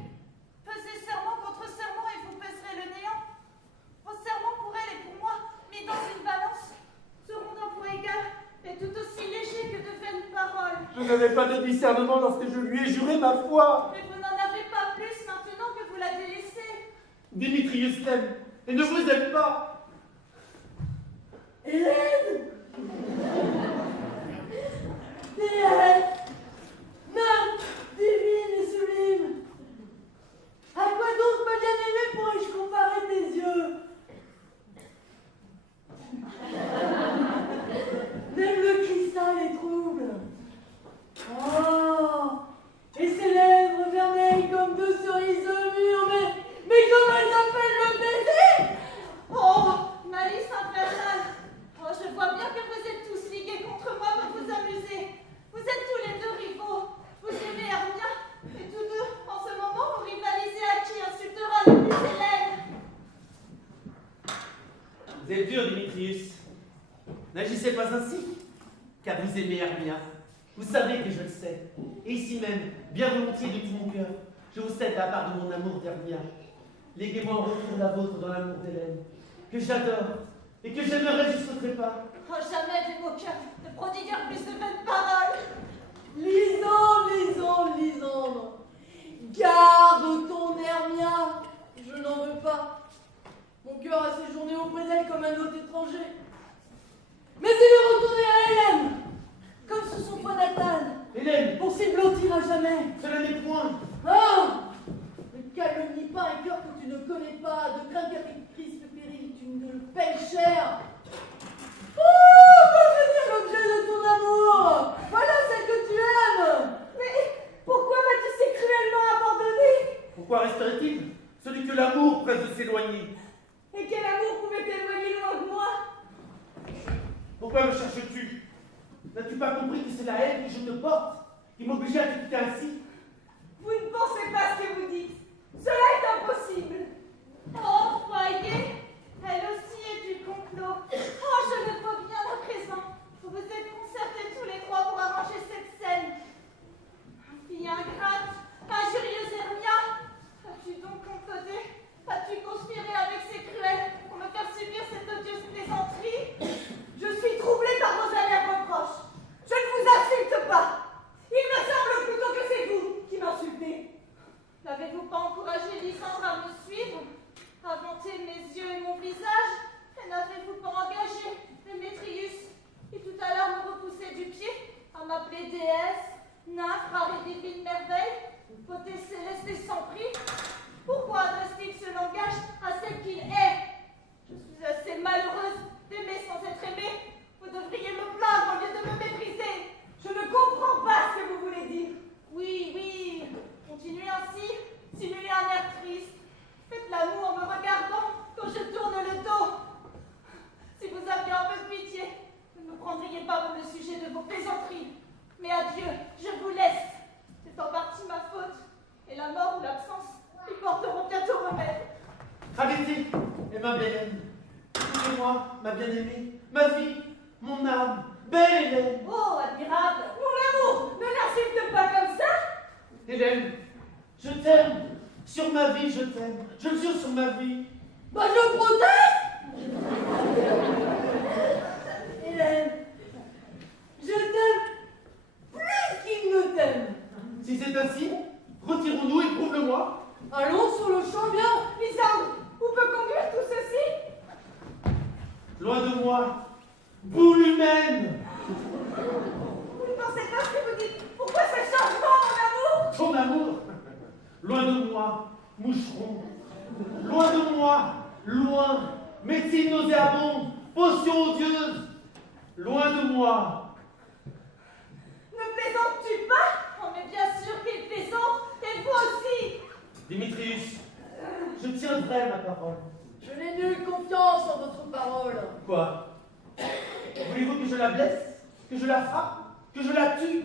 Pesez serment contre serment et vous pèserez le néant. Vos serments pour elle et pour moi, mis dans une balance, seront d'un poids égal et tout aussi légers que de vaines paroles. Je n'avais pas de discernement lorsque je lui ai juré ma foi. Mais vous n'en avez pas plus maintenant que vous la délaissez. Démétrius l'aime et ne vous aime pas. Hélène! Déesse! Nymphe divine et sublime! À quoi donc, ma bien-aimée, pourrais-je comparer tes yeux? Même le cristal est trouble. Oh! Et ses lèvres vermeilles comme 2 cerises mûres, mais comment elles appellent le baiser? Oh, malice infernale! Oh, je vois bien que vous êtes tous ligués contre moi pour vous amuser. Vous êtes tous les 2 rivaux. Vous aimez Hermia, et tous 2, en ce moment, vous rivalisez à qui insultera le plus Hélène. Vous êtes dur, Démétrius. N'agissez pas ainsi, car vous aimez Hermia. Vous savez que je le sais. Et ici même, bien volontiers de tout mon cœur, je vous cède la part de mon amour d'Hermia. Léguez-moi en retour la vôtre dans l'amour d'Hélène, que j'adore et que j'aimerais jusqu'au trépas. Oh, jamais des mots cœurs ne prodiguèrent plus de vaines paroles. Lisandre! Garde ton Hermia! Je n'en veux pas. Mon cœur a séjourné auprès d'elle comme un hôte étranger. Mais il est retourné à Hélène, comme sous son poids natal, Hélène, pour s'y blottir à jamais. cela n'est point. Oh! Ne calomnie pas un cœur que tu ne connais pas, de crainte qu'avec Christ péril tu ne le payes cher. Oh! Devenir l'objet de ton amour! Voilà celle que tu aimes! Mais pourquoi m'as-tu si cruellement abandonné? Pourquoi resterait-il celui que l'amour presse de s'éloigner? Et quel amour pouvait t'éloigner loin de moi? Pourquoi me cherches-tu? N'as-tu pas compris que c'est la haine que je te porte qui m'obligeait à te quitter ainsi? Vous ne pensez pas ce que vous dites. Cela est impossible. Oh, voyez, elle aussi est du complot. Oh, je le vois bien à présent. Vous vous êtes concertés tous les 3 pour arranger cette scène. Fille ingrate, injurieuse Hermia, as-tu donc comploté? As-tu conspiré avec ces cruels pour me faire subir cette odieuse plaisanterie? Je suis troublée par vos amers reproches. Je ne vous insulte pas. Il me semble plutôt que c'est vous qui m'insultez. N'avez-vous pas encouragé Lysandre à me suivre, à mes yeux et mon visage, et n'avez-vous pas engagé Démétrius, qui tout à l'heure me repoussait du pied, à m'appeler déesse, nymphe, rare et divine merveille, beauté céleste et sans prix? Pourquoi adresse-t-il ce langage à celle qu'il est? Je suis assez malheureuse d'aimer sans être aimée. Vous devriez me plaindre au lieu de me mépriser. Je ne comprends pas ce que vous voulez dire. Oui, oui, continuez ainsi, simulez un air triste. Faites l'amour en me regardant quand je tourne le dos. Si vous aviez un peu de pitié, vous ne me prendriez pas pour le sujet de vos plaisanteries. Mais adieu, je vous laisse. C'est en partie ma faute. Et la mort ou l'absence y porteront bientôt remède. Arrêtez, et ma belle. Écoutez-moi, ma bien-aimée, ma vie, mon âme, belle Hélène. Oh, admirable. Mon amour, ne l'insulte pas comme ça. Hélène, je t'aime. Sur ma vie, je t'aime. Je le jure sur ma vie. Bah je proteste. Hélène, je t'aime plus qu'il ne t'aime. Si c'est ainsi, retirons-nous et prouve-le-moi. Allons sur le champ bien. Lysandre, où peut conduire tout ceci? Loin de moi, boule humaine. Vous ne pensez pas ce que vous dites? Pourquoi ce changement, mon amour? Ton amour, loin de moi, moucheron. Loin de moi, loin, médecine nauséabonde, potion odieuse. Loin de moi. Ne plaisantes-tu pas? Oh, mais bien sûr qu'il plaisante, et vous aussi. Démétrius, je tiendrai ma parole. Je n'ai nulle confiance en votre parole. Quoi? Voulez-vous que je la blesse? Que je la frappe? Que je la tue?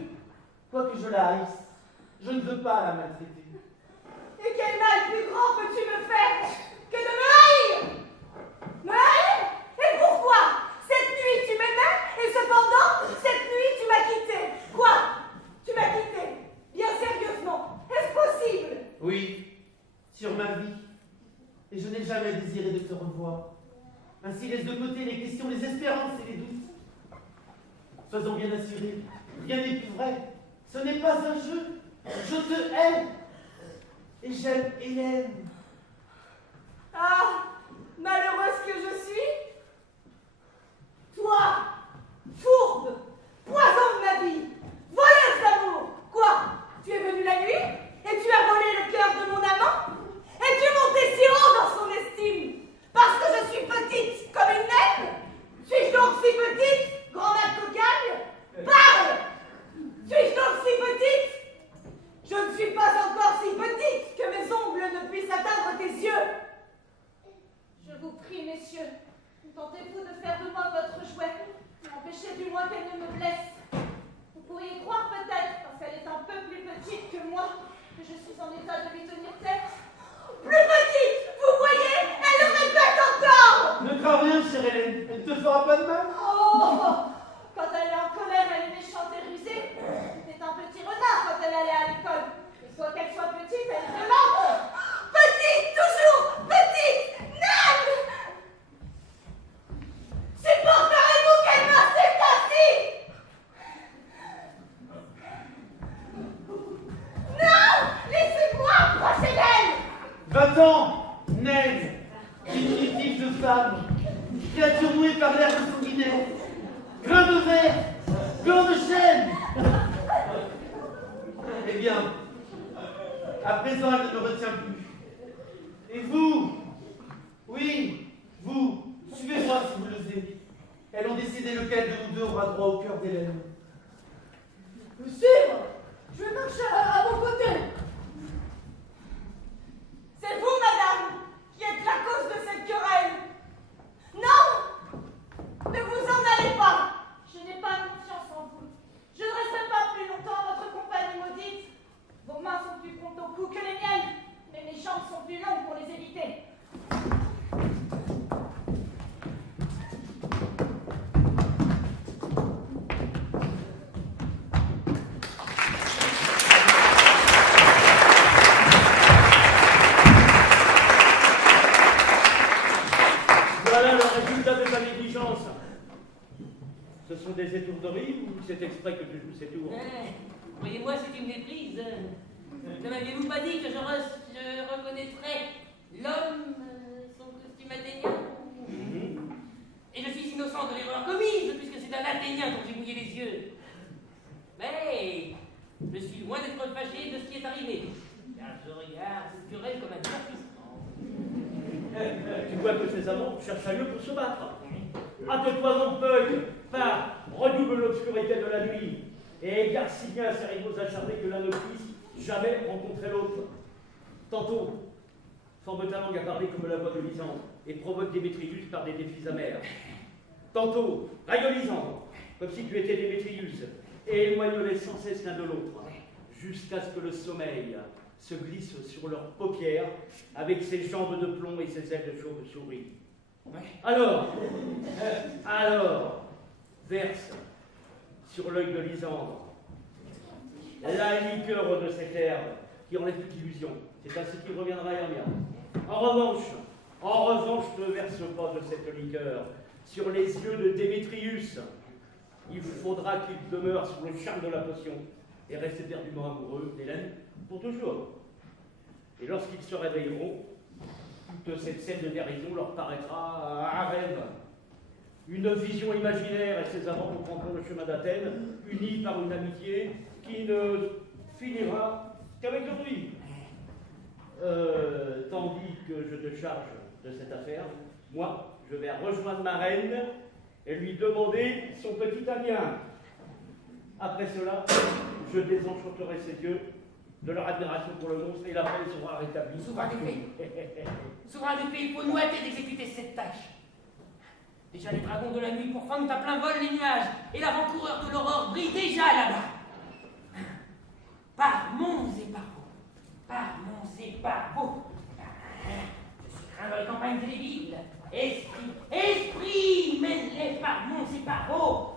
Quoi que je la haïsse, je ne veux pas la maltraiter. Et quel mal plus grand peux-tu me faire que de me haïr? Me haïr? Et pourquoi? Cette nuit tu m'aimais et cependant, cette nuit tu m'as quitté. Quoi? Tu m'as quitté? Bien sérieusement, est-ce possible? Oui, sur ma vie. Et je n'ai jamais désiré de te revoir. Ainsi laisse de côté les questions, les espérances et les doutes. Sois-en bien assuré, rien n'est plus vrai. Ce n'est pas un jeu. Je te hais. Et j'aime Hélène. Ah, malheureuse que je suis. Toi, fourbe, poison de ma vie, voleuse d'amour. Quoi? Tu es venue la nuit et tu as volé le cœur de mon amant? Es-tu montée si haut dans son estime? Parce que je suis petite comme une naine? Suis-je donc si petite, grand-mère cocagne? Parle! Suis-je donc si petite? Je ne suis pas encore si petite que mes ongles ne puissent atteindre tes yeux. Je vous prie, messieurs, tentez-vous de faire de moi votre jouet, et empêchez du moins qu'elle ne me blesse. Vous pourriez croire peut-être, parce qu'elle est un peu plus petite que moi, que je suis en état de lui tenir tête. Plus petite, vous voyez, elle le répète encore. Ne crains rien, chère Hélène. Elle ne te fera pas de mal. Oh! Quand elle est en colère, elle est méchante et rusée. C'est un petit renard quand elle allait à l'école. Et soit qu'elle soit petite, elle est violente. Petite, toujours petite, naine. Supporterez-vous qu'elle m'insulte ainsi? Non, laissez-moi approcher d'elle. Va-t'en, naine, diminutif de femme, créature nouée par l'air de sanguinaire, grain de verre, gland de chêne. Eh bien, à présent, elle ne me retient plus. Et vous, oui, vous, suivez-moi si vous l'osez. Elles ont décidé lequel de nous deux aura droit au cœur d'Hélène. Me suivre? Je vais marcher à vos côtés. C'est vous, madame, qui êtes la cause de cette querelle. Non, ne vous en allez pas. Je n'ai pas confiance en vous. Je ne resterai pas plus longtemps votre compagnie maudite. Vos mains sont plus promptes au cou que les miennes, mais mes jambes sont plus longues pour les éviter. Voilà le résultat de ta négligence. Ce sont des étourderies ou c'est exprès que tu joues ces tours? Croyez-moi, c'est une méprise. Ne m'aviez-vous pas dit que je reconnaîtrais l'homme, son costume que ses amants cherchent un lieu pour se battre. Hâte-toi donc, Puck, par redouble l'obscurité de la nuit, et égare si bien ces rivaux acharnés que l'un ne puisse jamais rencontrer l'autre. Tantôt, forme ta langue à parler comme la voix de Lysandre, et provoque Démétrius par des défis amers. Tantôt, rayonne Lysandre, comme si tu étais Démétrius, et éloigne-les sans cesse l'un de l'autre, jusqu'à ce que le sommeil se glisse sur leurs paupières avec ses jambes de plomb et ses ailes de chauve-souris. Alors, verse sur l'œil de Lysandre la liqueur de cette herbe qui enlève toute illusion. C'est ainsi qu'il reviendra à Hermia. En revanche, ne verse pas de cette liqueur sur les yeux de Démétrius. Il faudra qu'il demeure sous le charme de la potion et reste éperdument amoureux d'Hélène pour toujours. Et lorsqu'ils se réveilleront, toute cette scène de dérision leur paraîtra un rêve. Une vision imaginaire, et ces amants reprendront le chemin d'Athènes, unis par une amitié qui ne finira qu'avec le bruit. Tandis que je te charge de cette affaire, moi, je vais rejoindre ma reine et lui demander son petit Amiens. Après cela, je désenchanterai ses yeux de leur admiration pour le monstre et la paix sera rétablie. Souverain du pays. Souverain du pays, il faut nous hâter d'exécuter cette tâche. Déjà les dragons de la nuit pourfendent à plein vol les nuages, et l'avant-coureur de l'aurore brille déjà là-bas. Par monts et par vaux, par monts et par vaux. Je suis craint dans les campagnes et les villes. Esprit, mène-les par monts et par vaux.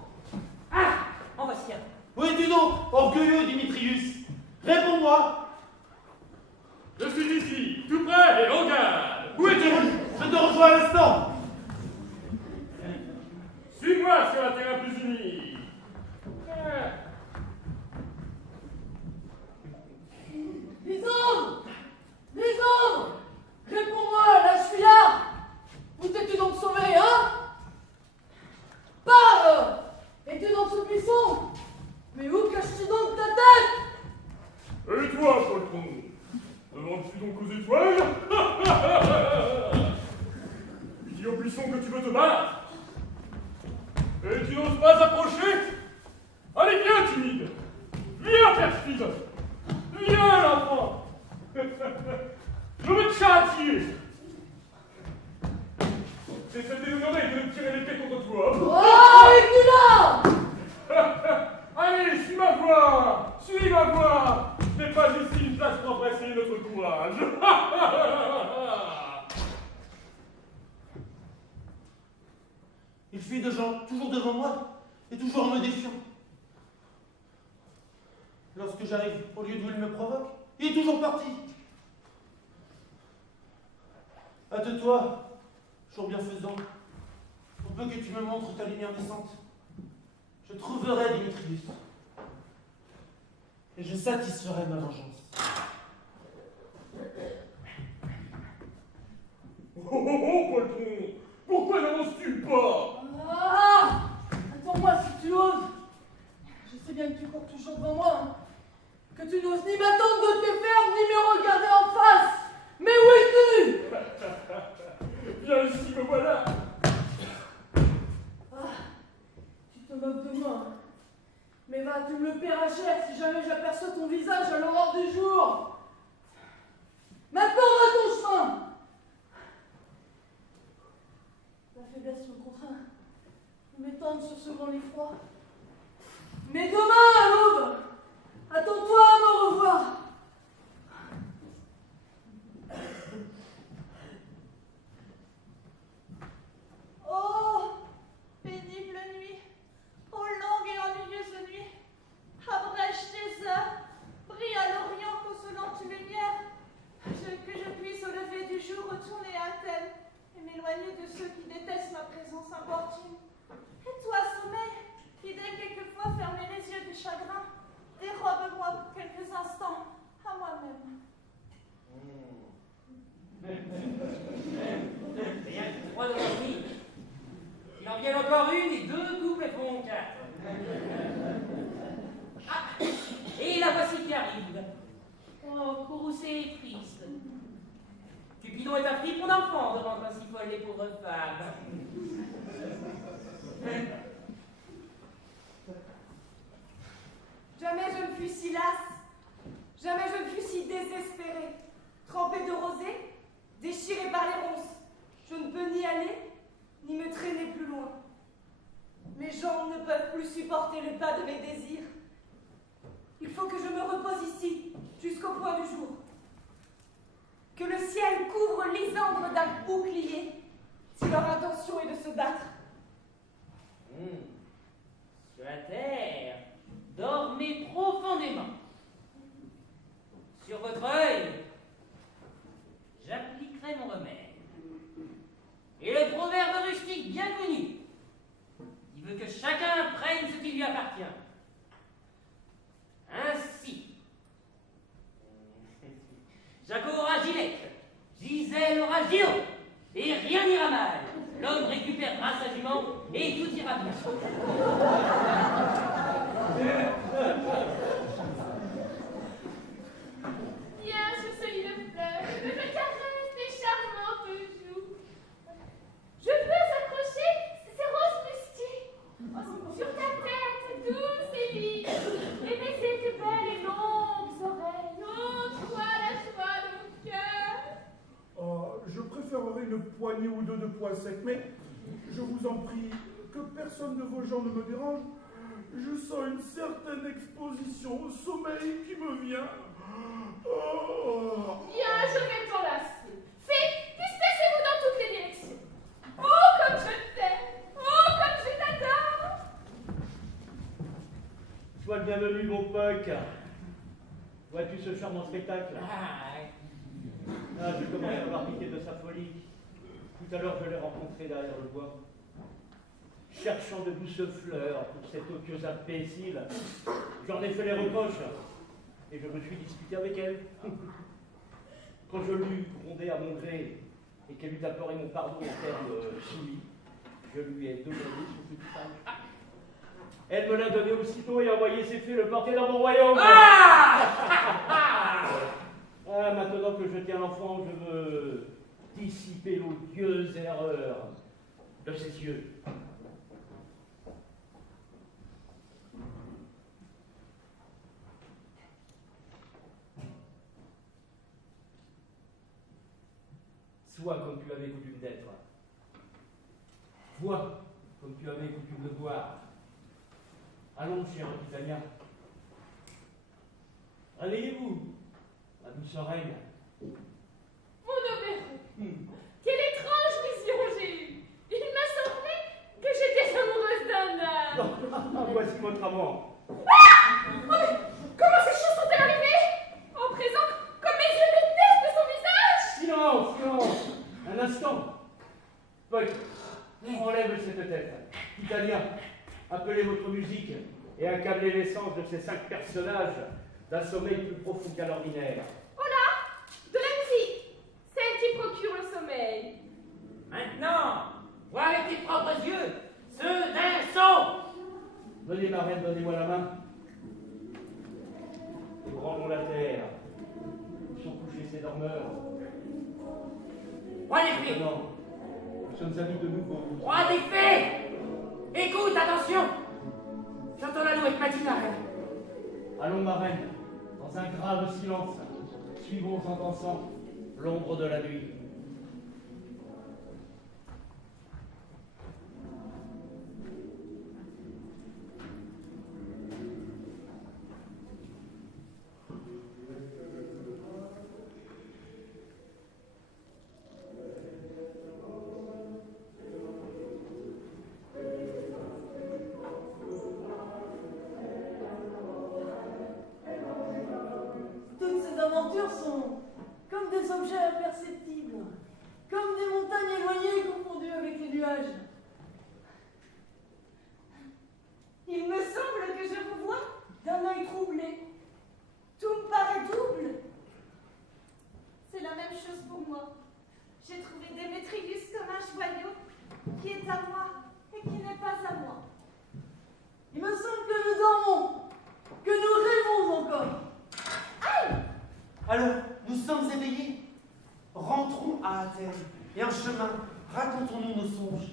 Ah, en voici un. Où es-tu donc, orgueilleux Dimitrius? Réponds-moi! Je suis ici, tout près et regarde. Où es-tu? Je te rejoins à l'instant! Suis-moi sur un terrain plus uni. Lysandre! Lysandre! Réponds-moi, là je suis là! Où t'es-tu donc sauvé, hein? Parle! Es-tu dans ce buisson? Mais où caches-tu donc ta tête? Et toi, Poltron, demandes-tu donc aux étoiles? Dis au buisson que tu veux te battre. Et tu n'oses pas approcher? Allez, viens, timide! Viens, perfide! Viens, l'enfant! Je veux te châtier! C'est cette déshonorée de me tirer l'épée contre toi! Oh, es-tu là? Allez, suis ma voix! Suis ma voix! Ce n'est pas ici une place pour embrasser notre courage! Il fuit de gens toujours devant moi et toujours en me défiant. Lorsque j'arrive au lieu d'où il me provoque, il est toujours parti. Hâte-toi, jour bienfaisant, pour peu que tu me montres ta lumière naissante. Je trouverai Démétrius et je satisferai ma vengeance. Oh, Poltron! Pourquoi n'avances-tu pas? Ah! Attends-moi si tu oses. Je sais bien que tu cours toujours devant moi, hein. Que tu n'oses ni m'attendre de tes fermes, ni me regarder en face. Mais où es-tu? Viens ici, me voilà! Ah, tu te moques de moi, hein. Mais va, tu me le paieras cher si jamais j'aperçois ton visage à l'aurore du jour. Maintenant, va ton chemin. La faiblesse me contraint de m'étendre sur ce grand lit froid. Mais demain, à l'aube, attends-toi à me revoir. Oh, pénible nuit, oh longue et ennuyeuse nuit, abrège tes heures, brille à l'orient consolante lumière, que je puisse au lever du jour retourner à Athènes et m'éloigner de ceux qui détestent ma présence importune. Et toi, sommeil, qui dès quelquefois fermer les yeux du chagrin, dérobe-moi pour quelques instants à moi-même. Rien que 3 d'aujourd'hui. Il en vient encore une et 2 couples font 4. Ah, et la voici qui arrive. Oh, courroucée et triste. Cupidon est un fripon d'enfant de rendre ainsi folle l'épouse. pauvre femme. Jamais je ne fus si lasse, jamais je ne fus si désespérée. Trempée de rosée, déchirée par les ronces, je ne peux ni aller, ni me traîner plus loin. Mes jambes ne peuvent plus supporter le pas de mes désirs. Il faut que je me repose ici, jusqu'au point du jour. Que le ciel couvre Lysandre d'un bouclier, si leur intention est de se battre. Sur la terre, dormez profondément. Sur votre œil, j'appliquerai mon remède. Et le proverbe rustique bien connu, qui veut que chacun prenne ce qui lui appartient. Ainsi, Jaco aura Gilette, Gisèle aura Gillot, et rien n'ira mal. L'homme récupérera sa jument et tout ira bien. Viens sur ce lit de fleurs, que je caresse tes charmantes joues. Je veux accrocher ces roses musquées sur ta tête douce et lisse, et baiser tes belles et longues oreilles. Oh, toi, la joie de mon cœur. Oh, je préférerais une poignée ou deux de pois secs, mais je vous en prie, que personne de vos gens ne me dérange. Je sens une certaine exposition au sommeil qui me vient. Oh. Viens, je vais t'enlacer. Dispersez-vous dans toutes les directions. Oh, comme je t'aime. Oh, comme je t'adore. Sois le bienvenu, mon Puck. Vois-tu ce charmant spectacle? Je commence à avoir pitié de sa folie. Tout à l'heure, je l'ai rencontré derrière le bois. Cherchant de douces fleurs pour cette odieuse imbécile, j'en ai fait les reproches et je me suis disputé avec elle. Quand je l'eus grondé à mon gré et qu'elle eut imploré mon pardon en termes soumis, je lui ai demandé son petit page. Elle me l'a donné aussitôt et a envoyé ses fées le porter dans mon royaume. Maintenant que je tiens l'enfant, je veux dissiper l'odieuse erreur de ses yeux. Sois comme tu avais coutume d'être. Vois comme tu avais coutume de boire. Allons, chère Titania. Réveillez-vous, ma douce oreille. Mon Oberon, quelle étrange vision j'ai eue. Il m'a semblé que j'étais amoureuse d'un homme. Voici votre amant. Comment ces choses sont-elles arrivées? En présent, comme mes yeux détestent son visage. Silence, silence. Un instant. Puck, enlève cette tête. Titania, appelez votre musique et accablez l'essence de ces 5 personnages d'un sommeil plus profond qu'à l'ordinaire. Oh là, de la musique, celle qui procure le sommeil. Maintenant, vois avec tes propres yeux ceux d'un son. Venez, ma reine, donnez-moi la main. Nous rendons la terre. Où sont couchés ces dormeurs? Roi des fées. Non, nous sommes amis de nouveau. Roi des fées. Écoute, attention. J'entends la louette matinale. Allons, ma reine, dans un grave silence, suivons en dansant l'ombre de la nuit. Toutes ces aventures sont comme des objets imperceptibles, comme des montagnes éloignées confondues avec les nuages. Il me semble que je vous vois d'un œil troublé. Tout me paraît double. C'est la même chose pour moi. J'ai trouvé Démétrius comme un joyau qui est à moi et qui n'est pas à moi. Il me semble que nous dormons, que nous rêvons encore. Aïe! Alors, nous sommes éveillés. Rentrons à Athènes et en chemin, racontons inventons-nous nos songes?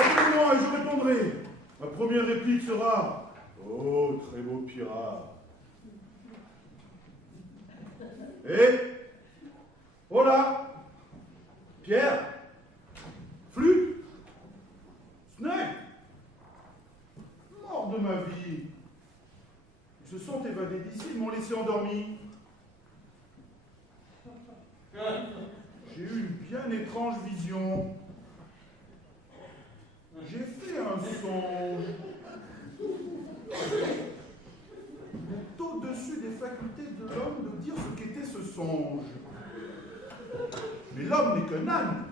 Appelez-moi et je répondrai. Ma première réplique sera: oh, très beau pirate. Et voilà, Pierre, flûte, Snake, mort de ma vie. Ils se sont évadés d'ici, ils m'ont laissé endormi. J'ai eu une bien étrange vision. J'ai fait un songe. Au-dessus des facultés de l'homme de dire ce qu'était ce songe. Mais l'homme n'est qu'un âne.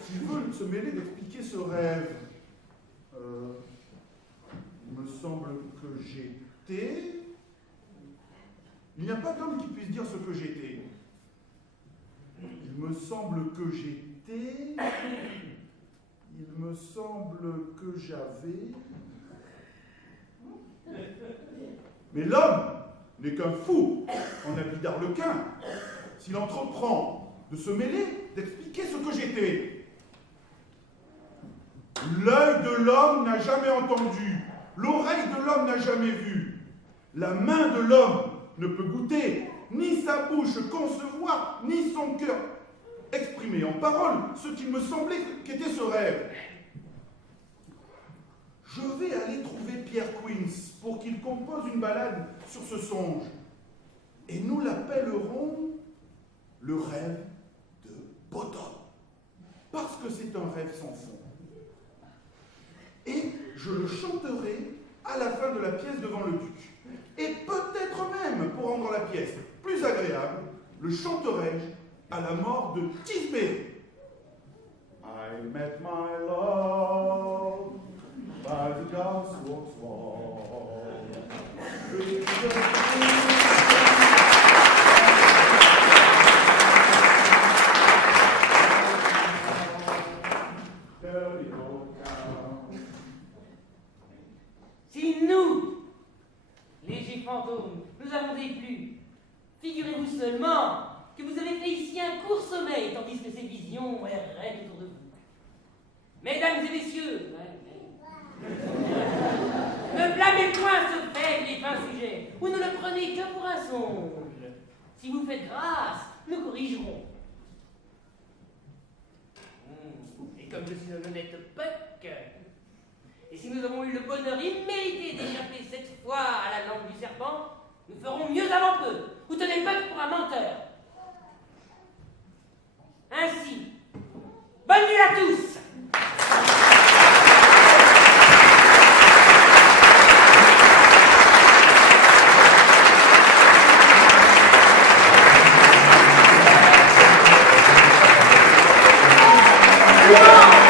S'il veut se mêler d'expliquer ce rêve, il me semble que j'étais... Il n'y a pas d'homme qui puisse dire ce que j'étais. Il me semble que j'étais... Il me semble que j'avais... Mais l'homme n'est qu'un fou en habit d'arlequin s'il entreprend de se mêler, d'expliquer ce que j'étais. L'œil de l'homme n'a jamais entendu, l'oreille de l'homme n'a jamais vu, la main de l'homme ne peut goûter, ni sa bouche concevoir, ni son cœur exprimer en parole ce qu'il me semblait qu'était ce rêve. Je vais aller trouver Pierre Queens pour qu'il compose une ballade sur ce songe. Et nous l'appellerons le rêve de Bottom. Parce que c'est un rêve sans fond. Et je le chanterai à la fin de la pièce devant le duc. Et peut-être même, pour rendre la pièce plus agréable, le chanterai-je à la mort de Tisbé. I met my love by the gasworks wall. Si nous, légers fantômes, nous avons déplu, figurez-vous seulement que vous avez fait ici un court sommeil tandis que ces visions erraient autour de vous. Mesdames et messieurs, ne blâmez point ce faible et fin sujet, ou ne le prenez que pour un songe. Si vous faites grâce, nous corrigerons. Et comme je suis un honnête Puck, et si nous avons eu le bonheur immérité d'échapper cette fois à la langue du serpent, nous ferons mieux avant peu. Vous tenez Puck pour un menteur. Ainsi, bonne nuit à tous! Wow!